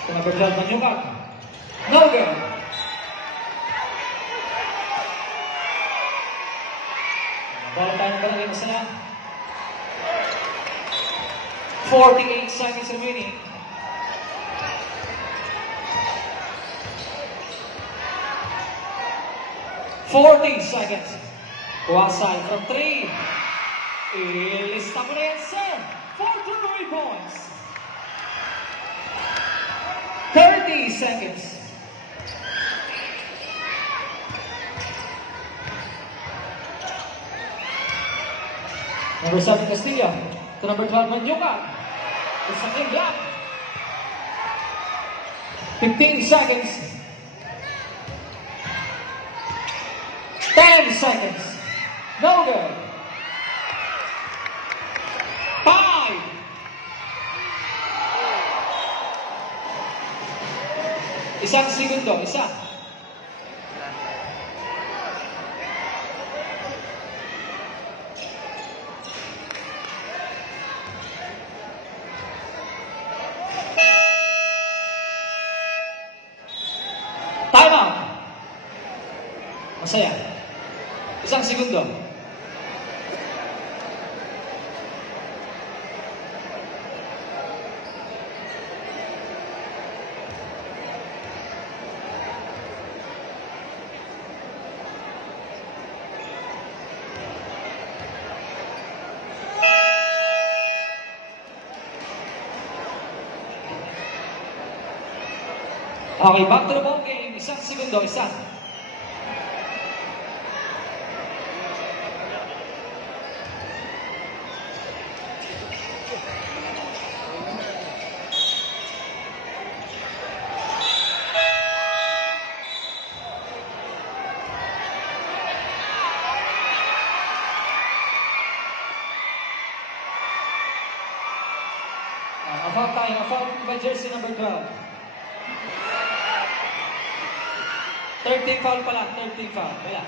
Number 12, Manyumak. No good. Bola tayo ng Barangay Masaya. 48 seconds remaining. $40 Kuwasay from 3. Ilista mo na yan, sir. 4 3 points. 30 seconds. Number 7, Castilla. To number 12, Manyuka. Isang in-block. 15 seconds. 10 seconds. No good. 5. Isang segundo. Isa. Time out. Masaya. Isang segundo. Okay, back to the ball game. Isang segundo, isa. Foul tayo. Foul by jersey number 12. 13 foul pala. 13 foul. Wala.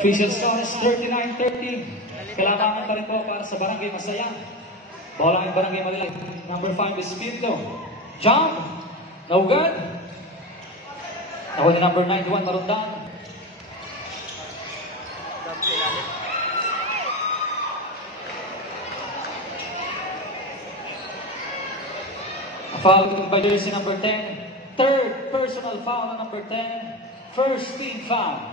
Official score is 39-30. Kailangan pa rin po para sa Barangay Masaya. Bola ng Barangay Malilay. Number 5 is Pinto. Jump. No good. Ako ni number 91, Marundan. Foul by jersey number 10. Third personal foul on number 10. First team foul.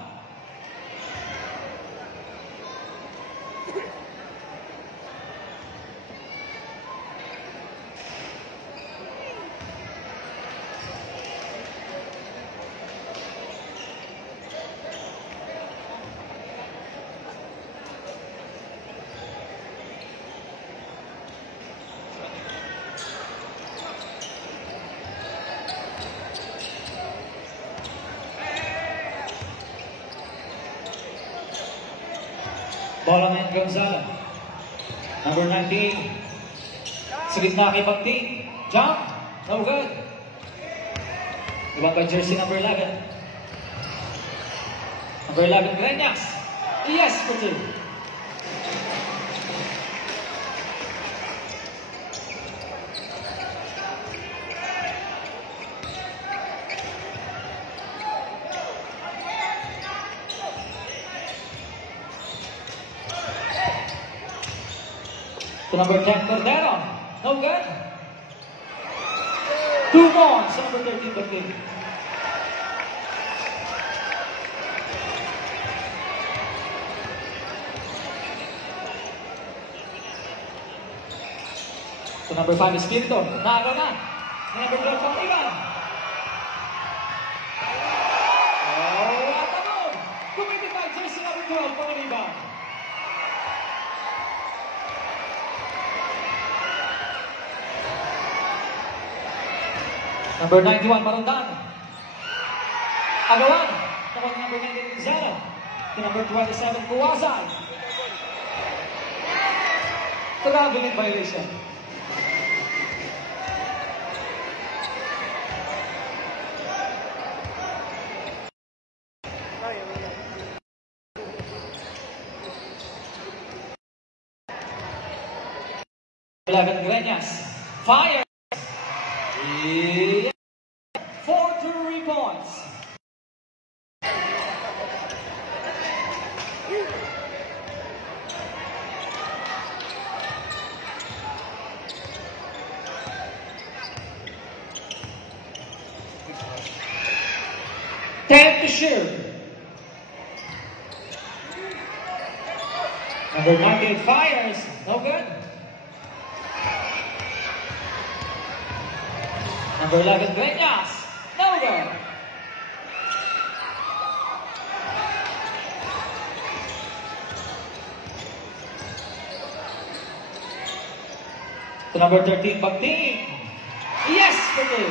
Bola ngayon Gonzalo. Number 19. Sa gitna kay Bagti. Jump. No good. Ibang by jersey number 11. Number 11, Greñas. Yes for 2. To number 10, Cordero. No good. 2 more. So number 13, Bagti. To number 5 is Pinto. Naaro na. Number 12, Pang-Iban. Oh, at the move. Committed by jersey number 12, Pang-Iban. Number 91, Marundan. Agawan. Tapos number 19, Zara. To number 27, Kuwasay. Traveling violation. Greñas. Fire. 4 points. Ten to shoot. Number 98 fires. No good. Number 11, Greñas. No good. To number 13, Bagti. Yes, Bagti.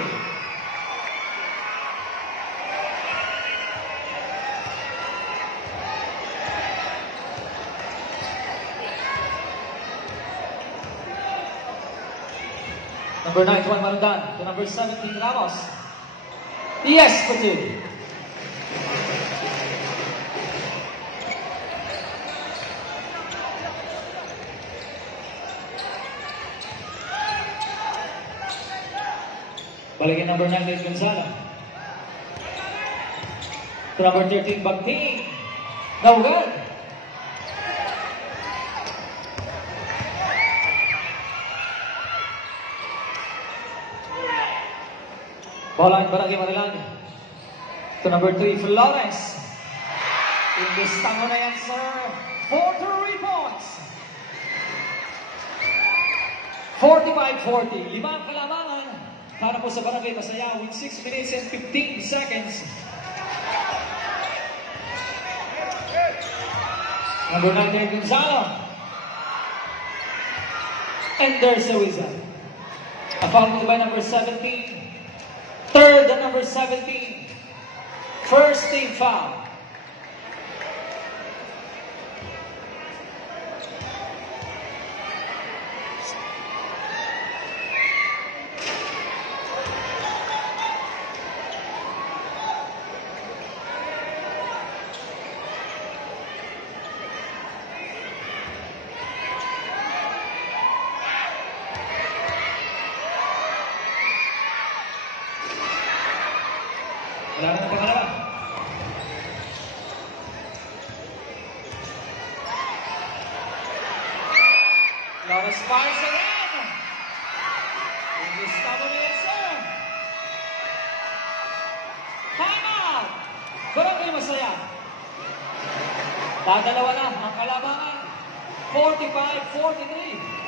Number 91, Marundan. To number 17, Ramos. Yes, Bagti. Balikin number 9, Gonzalo. To number 13, Bagti. No good. Bola ang Barangay Marilan. To number 3, Flores. Imbis-tango na yan, sir. 4 points. 45-40. 5 kalamangan para po sa Barangay Masaya with 6 minutes and 15 seconds. Number 19, Gonzalo. And there's a wizard. A foul by number 17. Third and number 17. First team foul. Wala na ng pangalawa. Lawrence fires again. Gustavo Nelson. Time out. Barangay Masaya. Dadalawa na ang kalabangan. 45-43.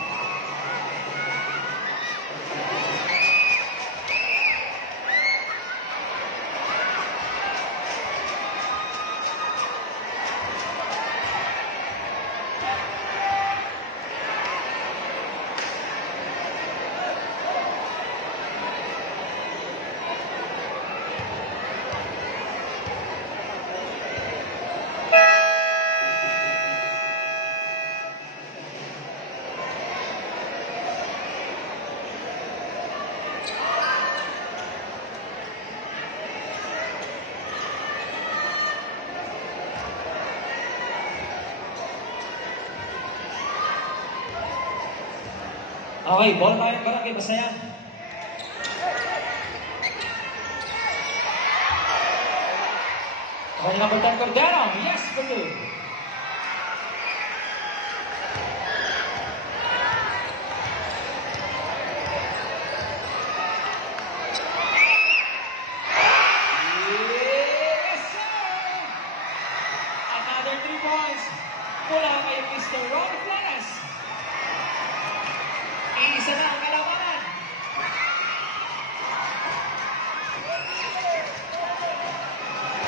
Okay, bola tayo Barangay Masaya. Okay, number 10 Cordero. Yes, good. Yes, sir! Another 3 points. Mula kay Mr. Ron Flores. Iisa na ang kalamangan.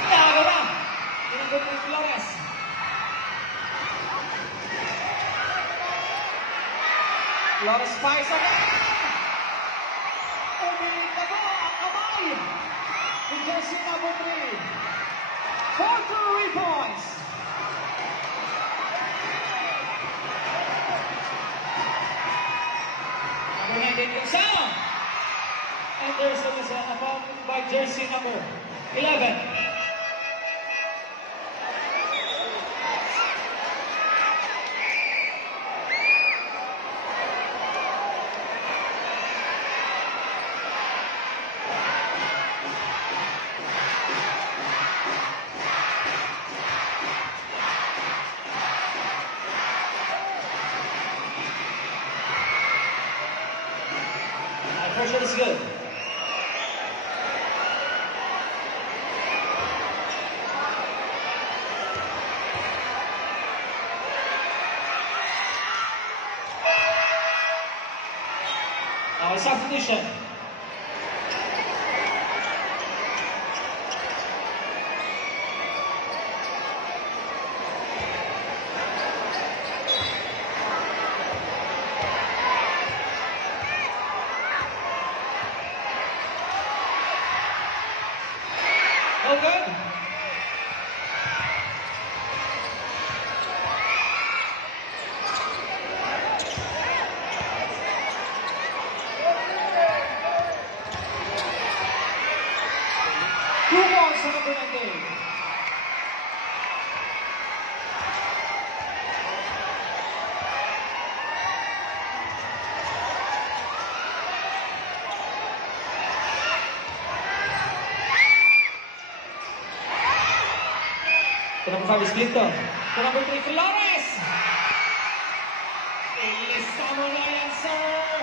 Tago na. Tinagod ni Flores. Flores fires again. Umilit na po ang kamay. With jersey number 3. 4 points. And there's a foul by jersey number 11. Pressure is good. Now a substitution. No good. Two balls sa number 19. To number 5 is Clinton. To number 3, Flores. Ilisamo na yan, sir.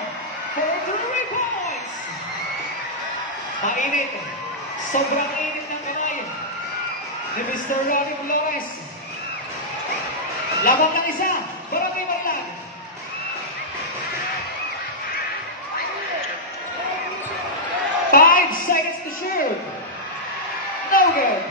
For 3 points. Mainit. Sobrang init ng kamay ni Mr. Ronnie Flores. Labang ng isa. Barangay Marlan. Five seconds to shoot. No good.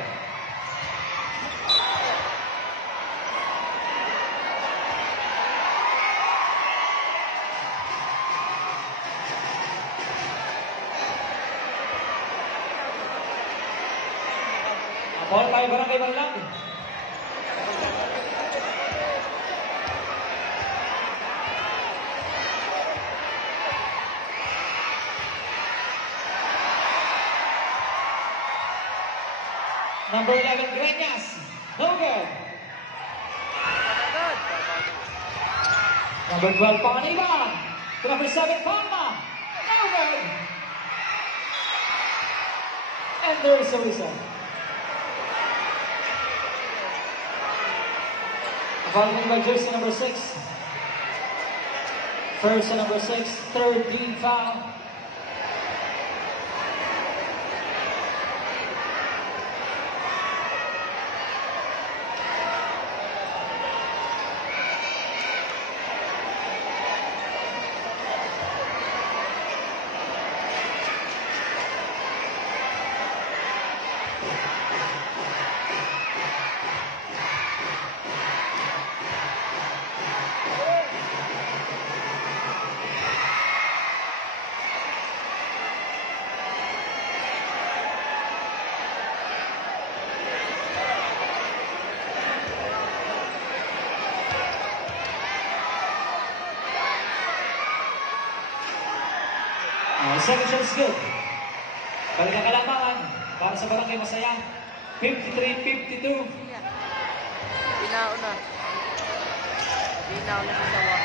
Ball tayo Barangay Marlan. Number 11, Greñas. No good. Number 12, Panganiban. To number 7, Palma. No good. And there is a whistle. Following by jersey number 6. First and number 6, third team foul. Second shot is good. Balikan kalamangan para sa Barangay Masaya. 53-52. Binaw na. Binaw na sa sawa.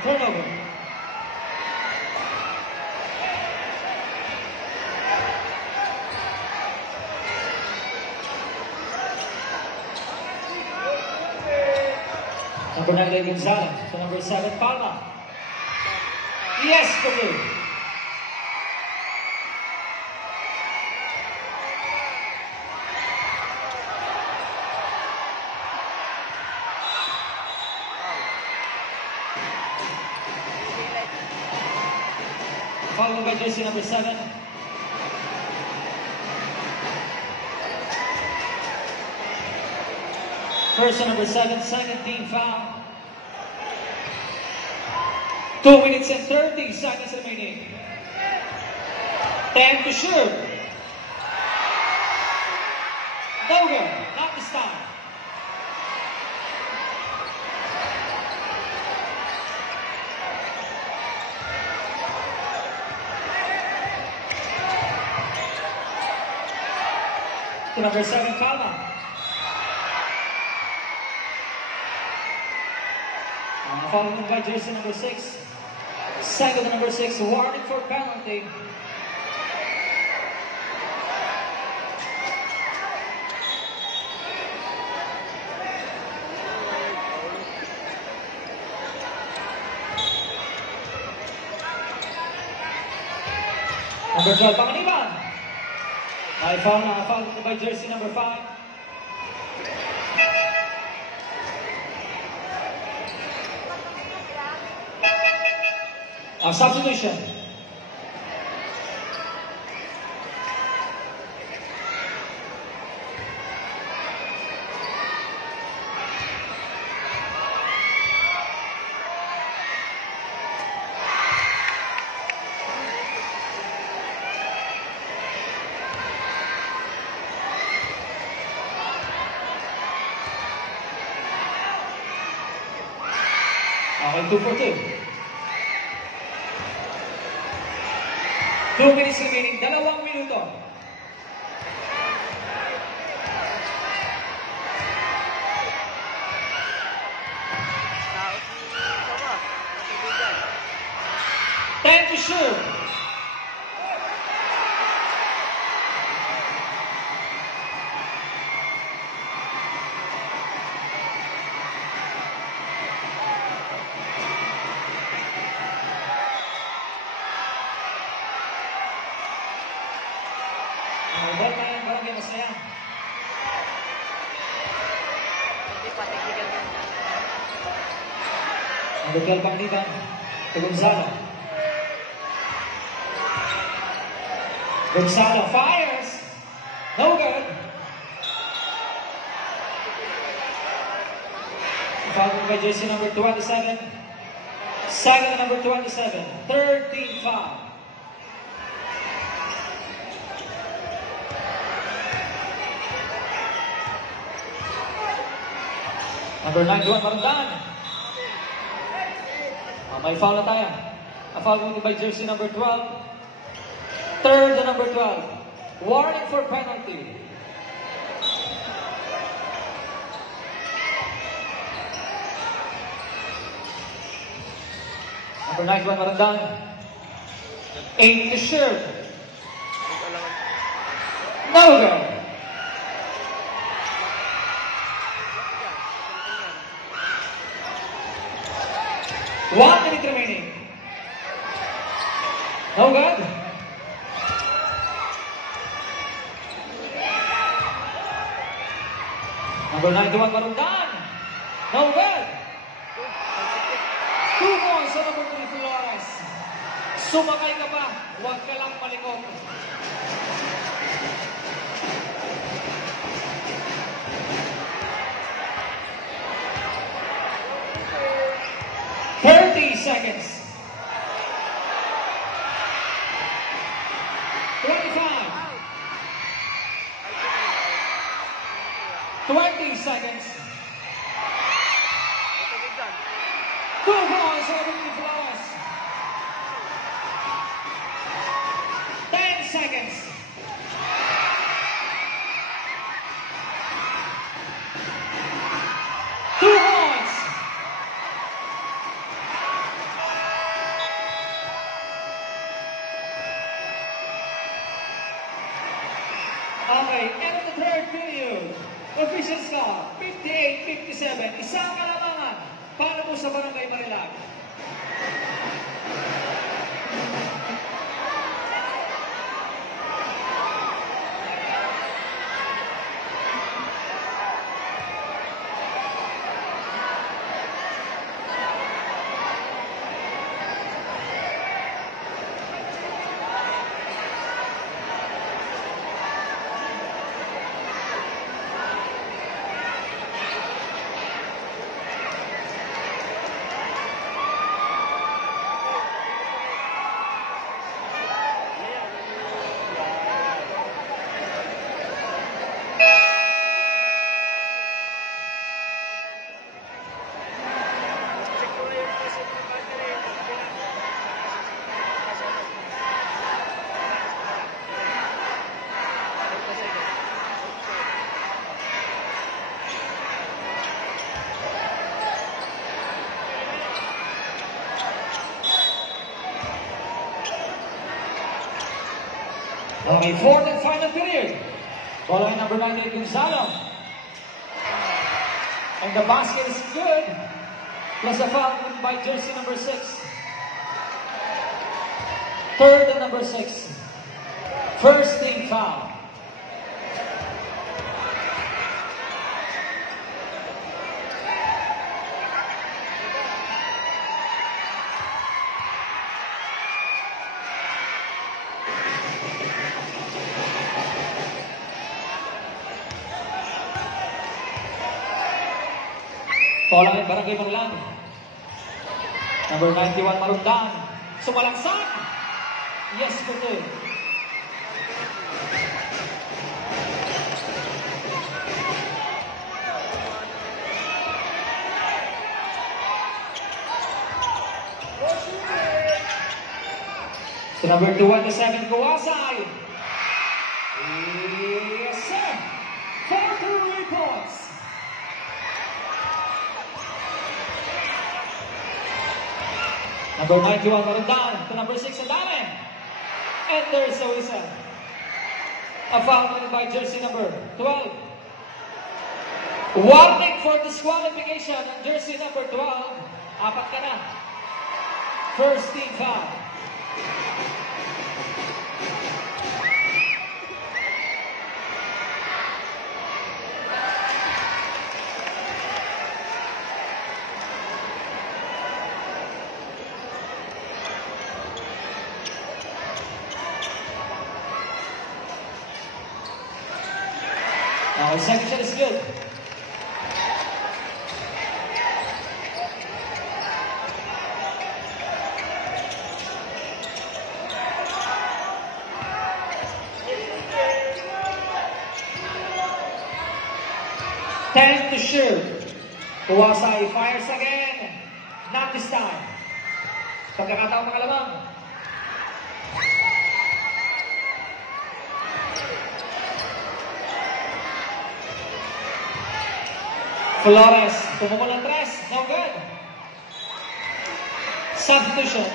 Turnover. Number 9, Gonzalo. So number 7, Palma. Yes, okay. Followed by jersey number 7. First and number 7, second team foul. 2 minutes and 30 seconds remaining. 10 to shoot. No good, not this time. To number 7, Palma. Followed by jersey number 6. Second number 6, warning for penalty. Number 12, Pangaliban. Followed by jersey number 5. Substitution. Okay, 2 for 2. 2 minutes remaining, 2 minuto. Tao si sawa. Kaibigan. 10 to shoot. Ball tayo ng Barangay Masaya. Hindi pa kaibigan. Number 12, Pangaliban. To Gonzalo. Gonzalo fires. No good. Followed by jersey number 27. Second number 27. Third team foul. Number 9, Juan Marandan. May foul na tayo. Foul by jersey number 12. Third and number 12. Warning for penalty. Number 9, Juan Marandan. 8 to shoot. No good. 1 minute remaining. No good. Number 91, Marundan. No good. 2 points sa number 3, Flores. Sumakay ka pa. Huwag ka lang malikot. Seconds. 25. 20 seconds. 2 points for the Flowers. 10 seconds. 2 points. Okay, end of the third period. Official score, 58-57. Isang kalamangan para po sa Barangay Marilag. Okay, fourth and final period. Following number 98, Gonzalo. And the basket is good. Plus a foul by jersey number 6. Third and number 6. First team foul. Following Barangay Marilag. Number 91, Marundan. Sumalaksak. Yes, good. So number 27, Kawasai. Yes, sir. 4 points. Number 91, Marundan, to number 6, Adame. And there's a whistle. A foul by jersey number 12. Warning for disqualification on jersey number 12. Apat ka na. First team foul. Our second shot is good. Ten to shoot. Kawasai fires again. Not this time. Pagkakataon ng alamang. Flores, pumukul ng 3, no good. Substitution.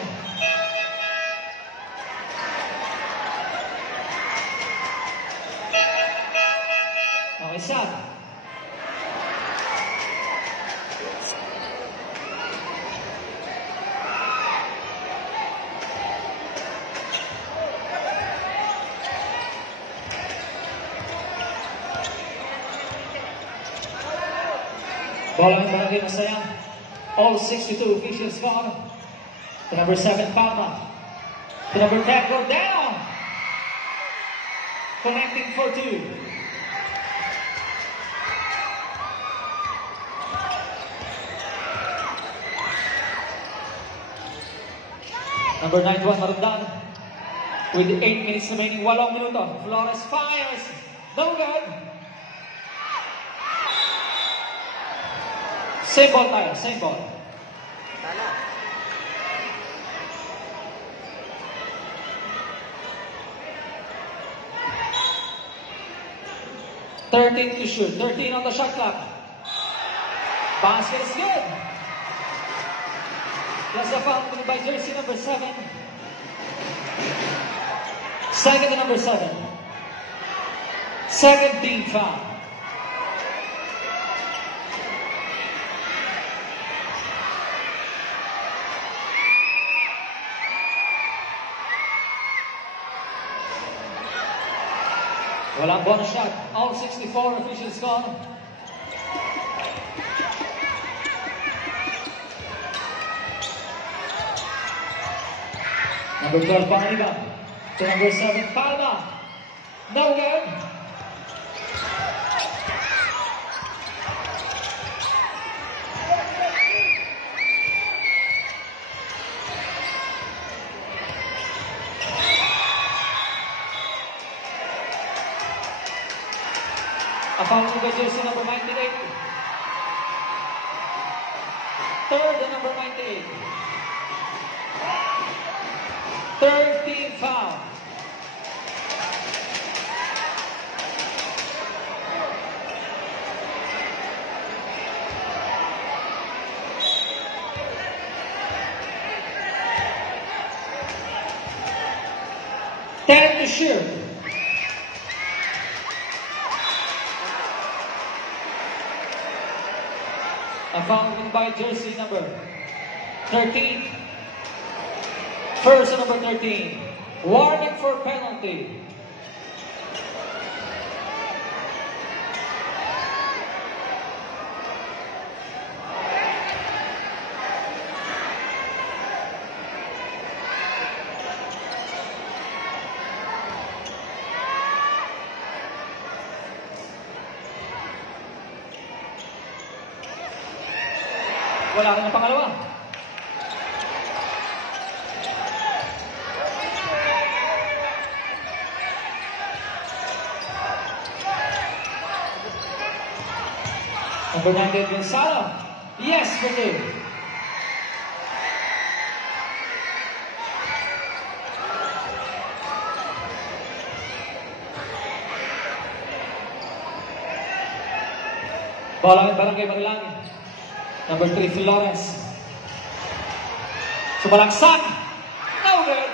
Bola ng Barangay Masaya. All 62 officials gone. To number 7, Palma. To number 10, Gordano. Connecting for 2. Number 91, Marandan. With 8 minutes remaining, 8 minuto. Flores fires. No good. Same ball tayo, same ball. Tala. $13 to shoot. 13 on the shot clock. Basket is good. Plus a foul coming by jersey number 7. Second to number 7. Second team foul. Walang bonus shot. All 64 officials gone. Number 12, Pangaliba. To number 7, Palma. No good. A foul by jersey number 98. Third, the number 98. Third team foul. Ten to shoot. A foul by jersey number 13. First number 13. Warning for penalty. Wala rin ang pangalawa. Number 98, Gonzalo. Yes, Brazil. Bola ng Barangay Marilang. Number 3, Flores. Sumalagsak. No good.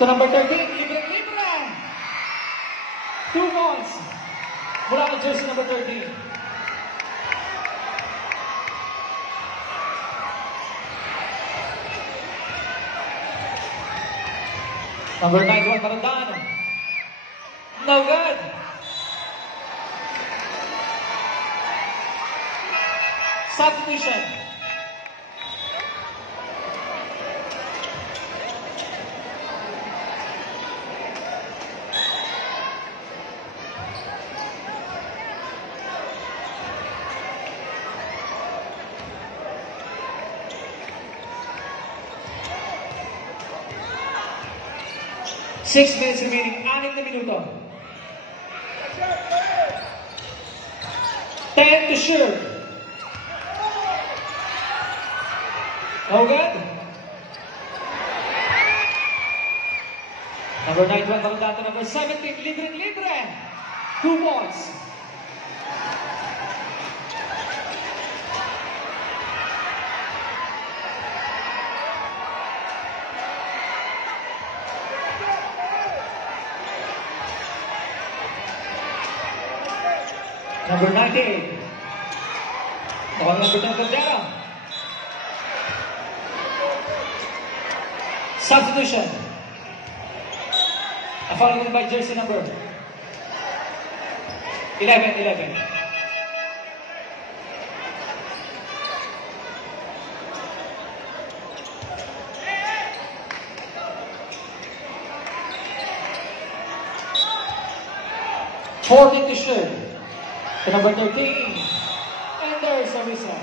To number 13, libre. 2 points. Mula kay jersey number 13. Number 91, Marandan. No good. Substitution. Six minutes remaining, 6 na minuto. 10 to shoot. No good. Number 91, Marandan. Number 17, libre. 2 points. Number 98. Mukhang number 10, Cordero. Substitution. A foul given by jersey number 11. To shoot. To number 13. And there's a whistle.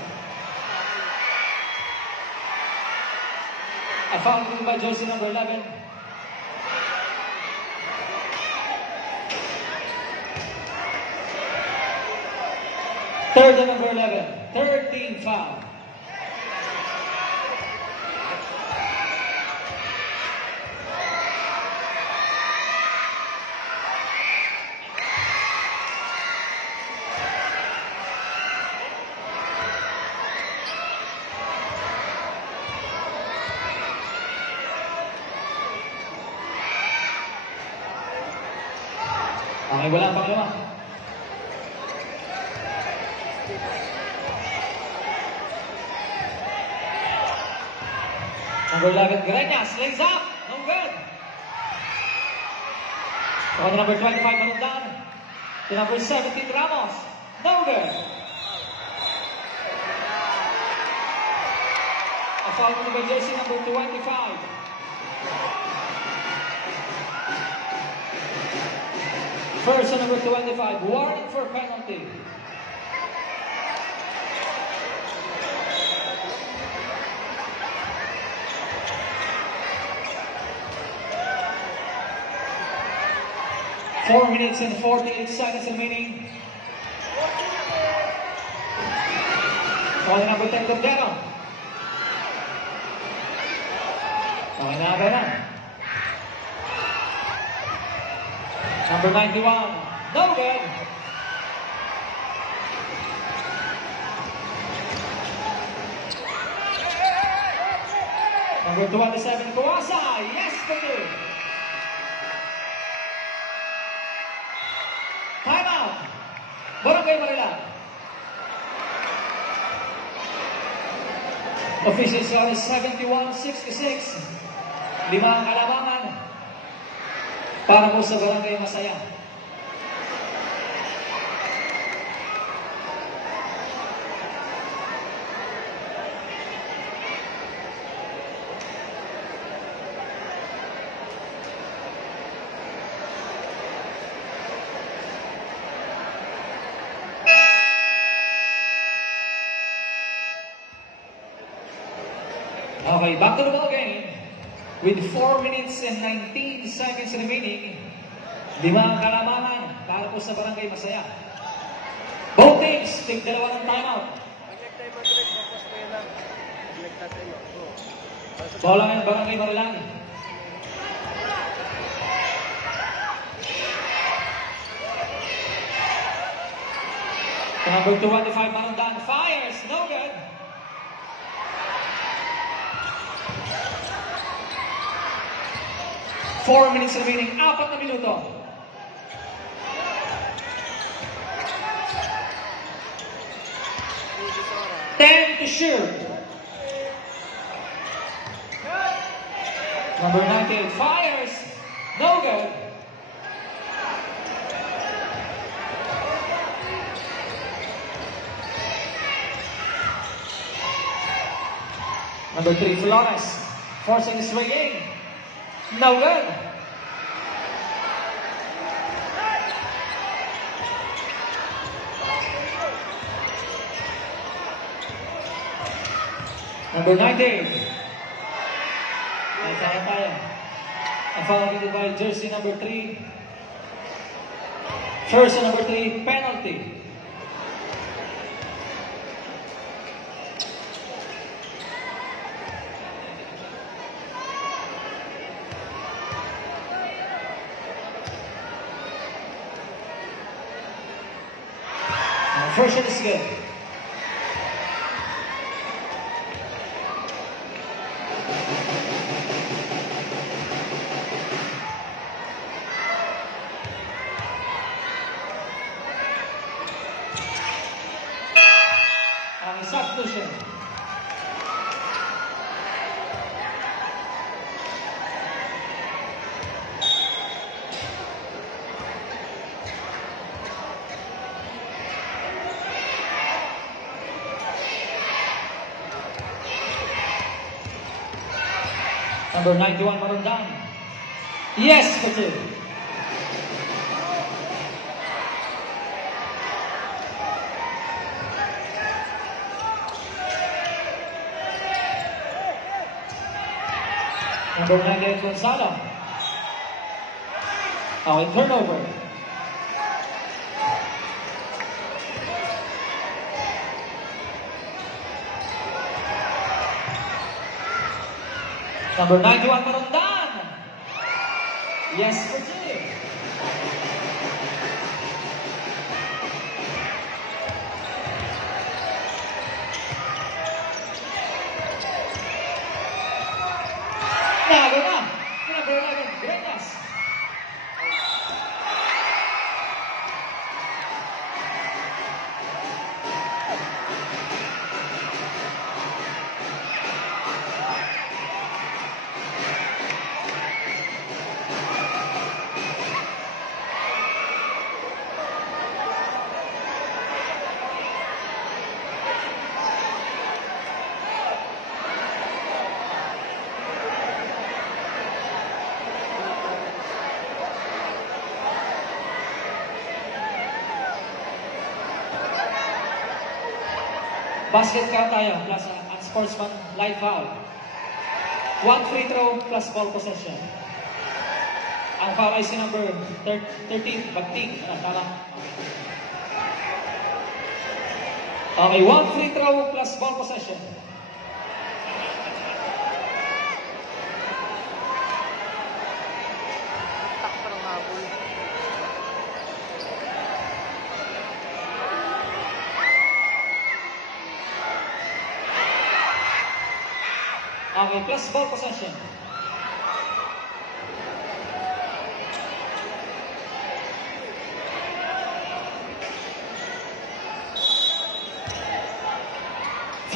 A foul given by jersey number 11. Third and number 11. 13 foul. Okay, wala pang lima. Number 11, Greñas, lays up. No good. Okay, number 25, Manundan. To number 17, Ramos. No good. A foul by jersey number 25. First on number 25, warning for penalty. Four minutes and 48 seconds remaining. On number 10, Cordero. Okay na. Number 91, no good. Number 27, Kuwasa, yes for two. Timeout. Barangay Manila. Official score is 71-66. 5 ang kalamangan para po sa Barangay Masaya. Okay, back to the ball game. With 4 minutes and 19 seconds remaining, 5 ang kalamangan para po sa Barangay Masaya. Both teams take dalawa ng timeout. Bola ngayon, Barangay Marilaki. Number 25, Manundan fires, no good. Four minutes remaining, 4 na minuto. Ten to shoot. Number 98 fires, no good. Number 3, Flores, forcing his way in. No good. Number 19. Tayo. Ang foul given by jersey number 3. First and number 3, penalty. First shot is good. Substitution. Number 91, Marondan. Yes, for 2. Number 98, Gonzalo. Now in turnover. Number 91, Marondan. Yes, for 2. Nago na. Number 11, Grenas. Basket count tayo plus unsportsman light foul. 1 free throw plus ball possession. Ang foul ay si number 13, Bagting. Tama. Okay, 1 free throw plus ball possession. Takpa ng habol. Okay, plus ball possession.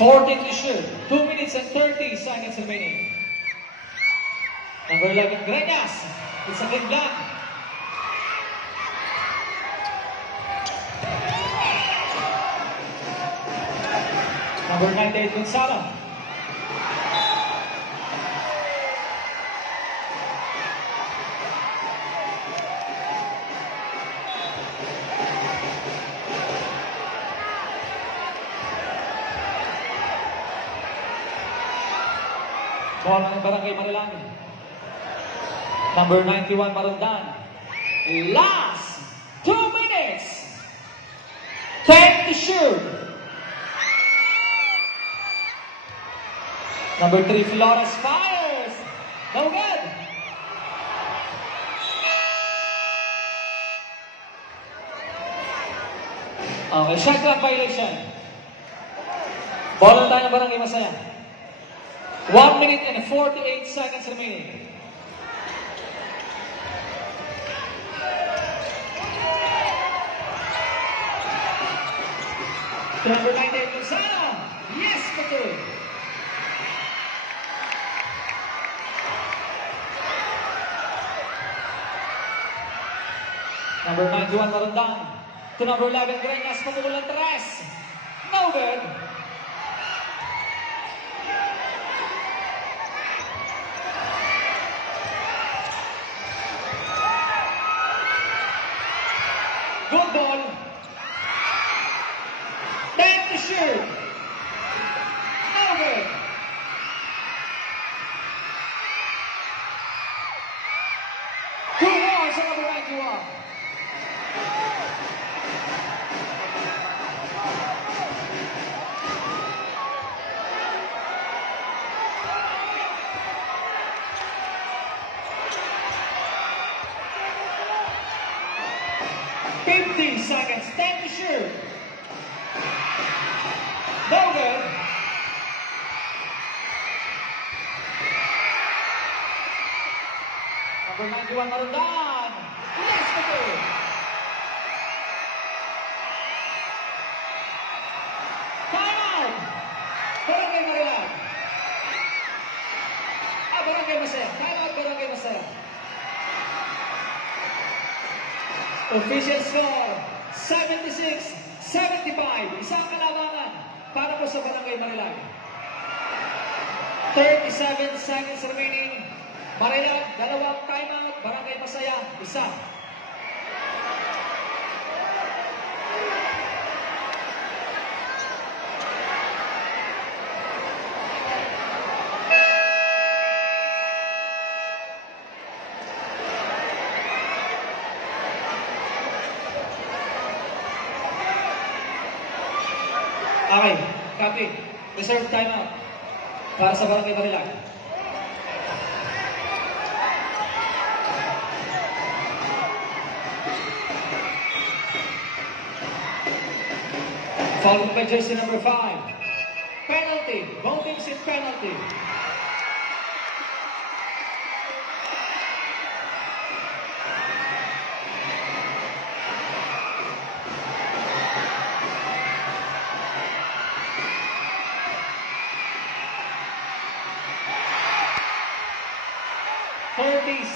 Fourteen to shoot. 2 minutes and 30 seconds remaining. Number 11, Grenas. It's a clean block. Number 98, Gonzalo. Ball ng Barangay Marilangin. Number 91, Marondan. Last 2 minutes. 10 to shoot. Number 3, Flores fires. No good. Okay, shot clock violation. Ball tayo ng Barangay Masaya. 1 minute and 48 seconds remaining. Number 98, Gonzalo. Yes, for 2. Number 91, Marondan. To number 11, Grenas, pumukulang 3. No good. Good ball. 10 to shoot. No good. Two more sa number 91. Seconds, 10 to shoot. No good. Number 91, Marondan. Yes, for 2. Time out. Barangay Marilag. Barangay Masaya. Time out, Barangay Masaya. Official score, 76-75. Isang kalabangan para po sa Barangay Marilag. 37 seconds remaining. Marilag, 2 timeout. Barangay Masaya, 1. Okay, copy. Reserve timeout para sa Barangay Marilag. Followed by jersey number 5. Penalty. Both teams in penalty.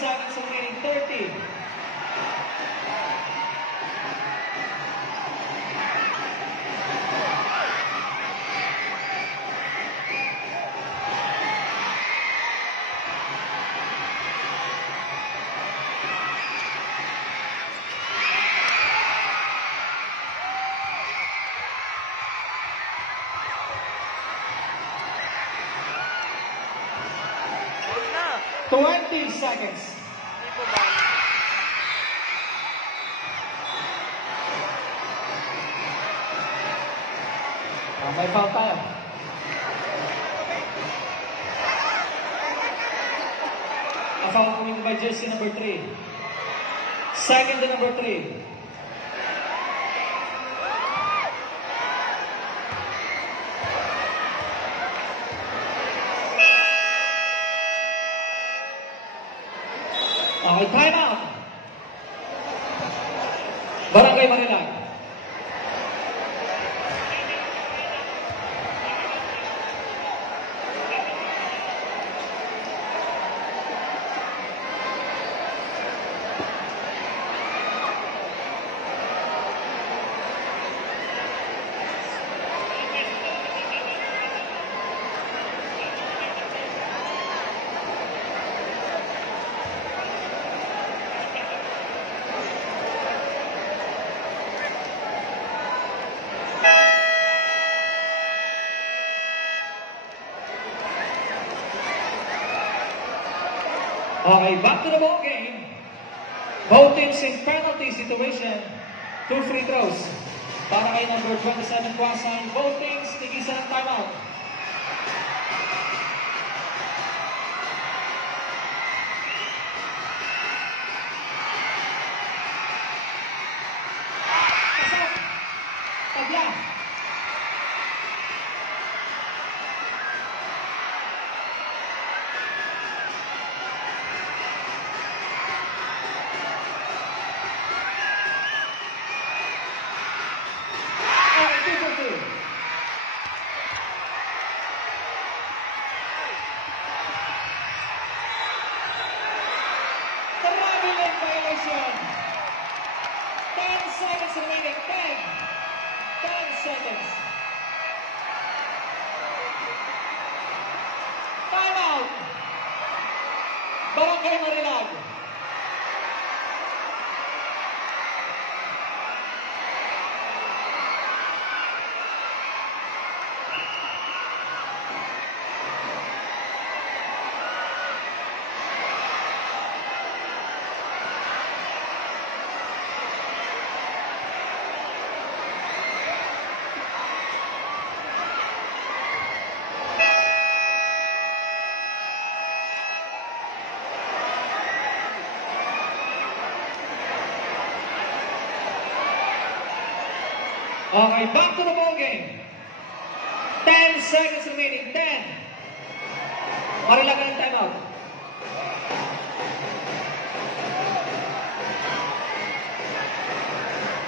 Seconds remaining. 30. Na. 20 seconds. Hindi po ba? May foul tayo. A foul coming by jersey number 3. Second to number 3. Okay, time out. Barangay Marilag. Okay, back to the ball game. Both teams in penalty situation. 2 free throws. Para kay number 27 Kwasan. Both teams tigisa ng timeout. Pasok. Tabla. Traveling violation. 10 seconds remaining. 10 seconds. Time out. Barangay Marilag. Okay, back to the ball game. 10 seconds remaining. 10. Marilag ng timeout.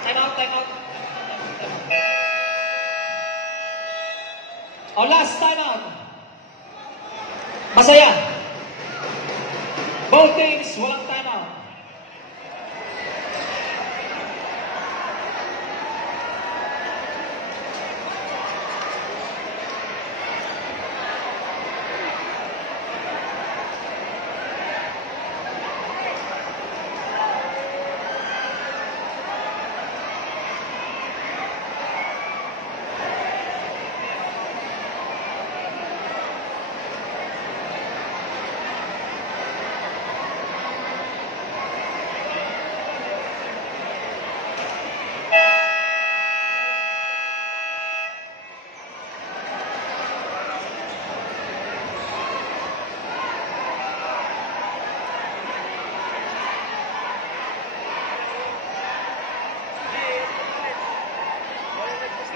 Timeout. Oh, last timeout. Masaya. Both teams, walang timeout.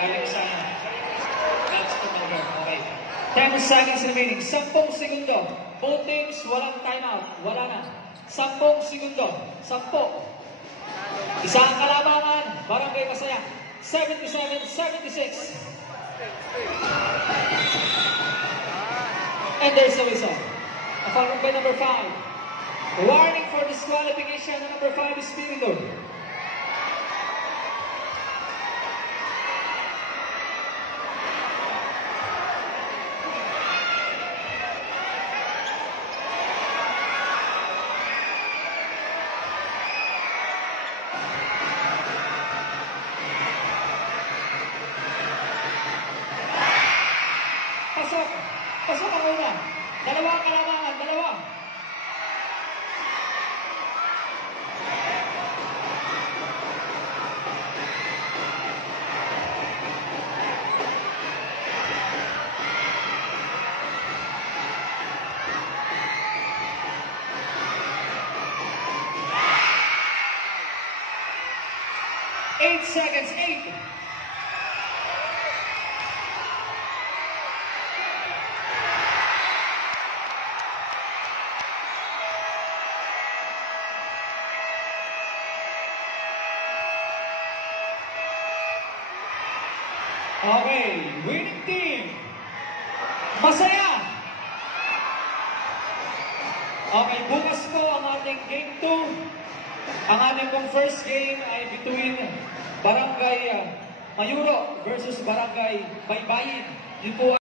Alexana. That's the number. Okay. 10 seconds remaining. 10 segundo. Both teams, walang timeout. Wala na. 10 segundo. 10. Isang kalabangan. Barangay Masaya. 77-76. And there's the whistle. A foul by number 5. Warning for disqualification. Number 5 is Spirito. Pasok ang una. Dalawa ang kalamangan. Dalawa. Eight seconds. 8. Okay, winning team, Masaya. Okay, bukas po ang ating game 2. Ang ating pong first game ay between Barangay Mayuro versus Barangay Baybayin. Yun po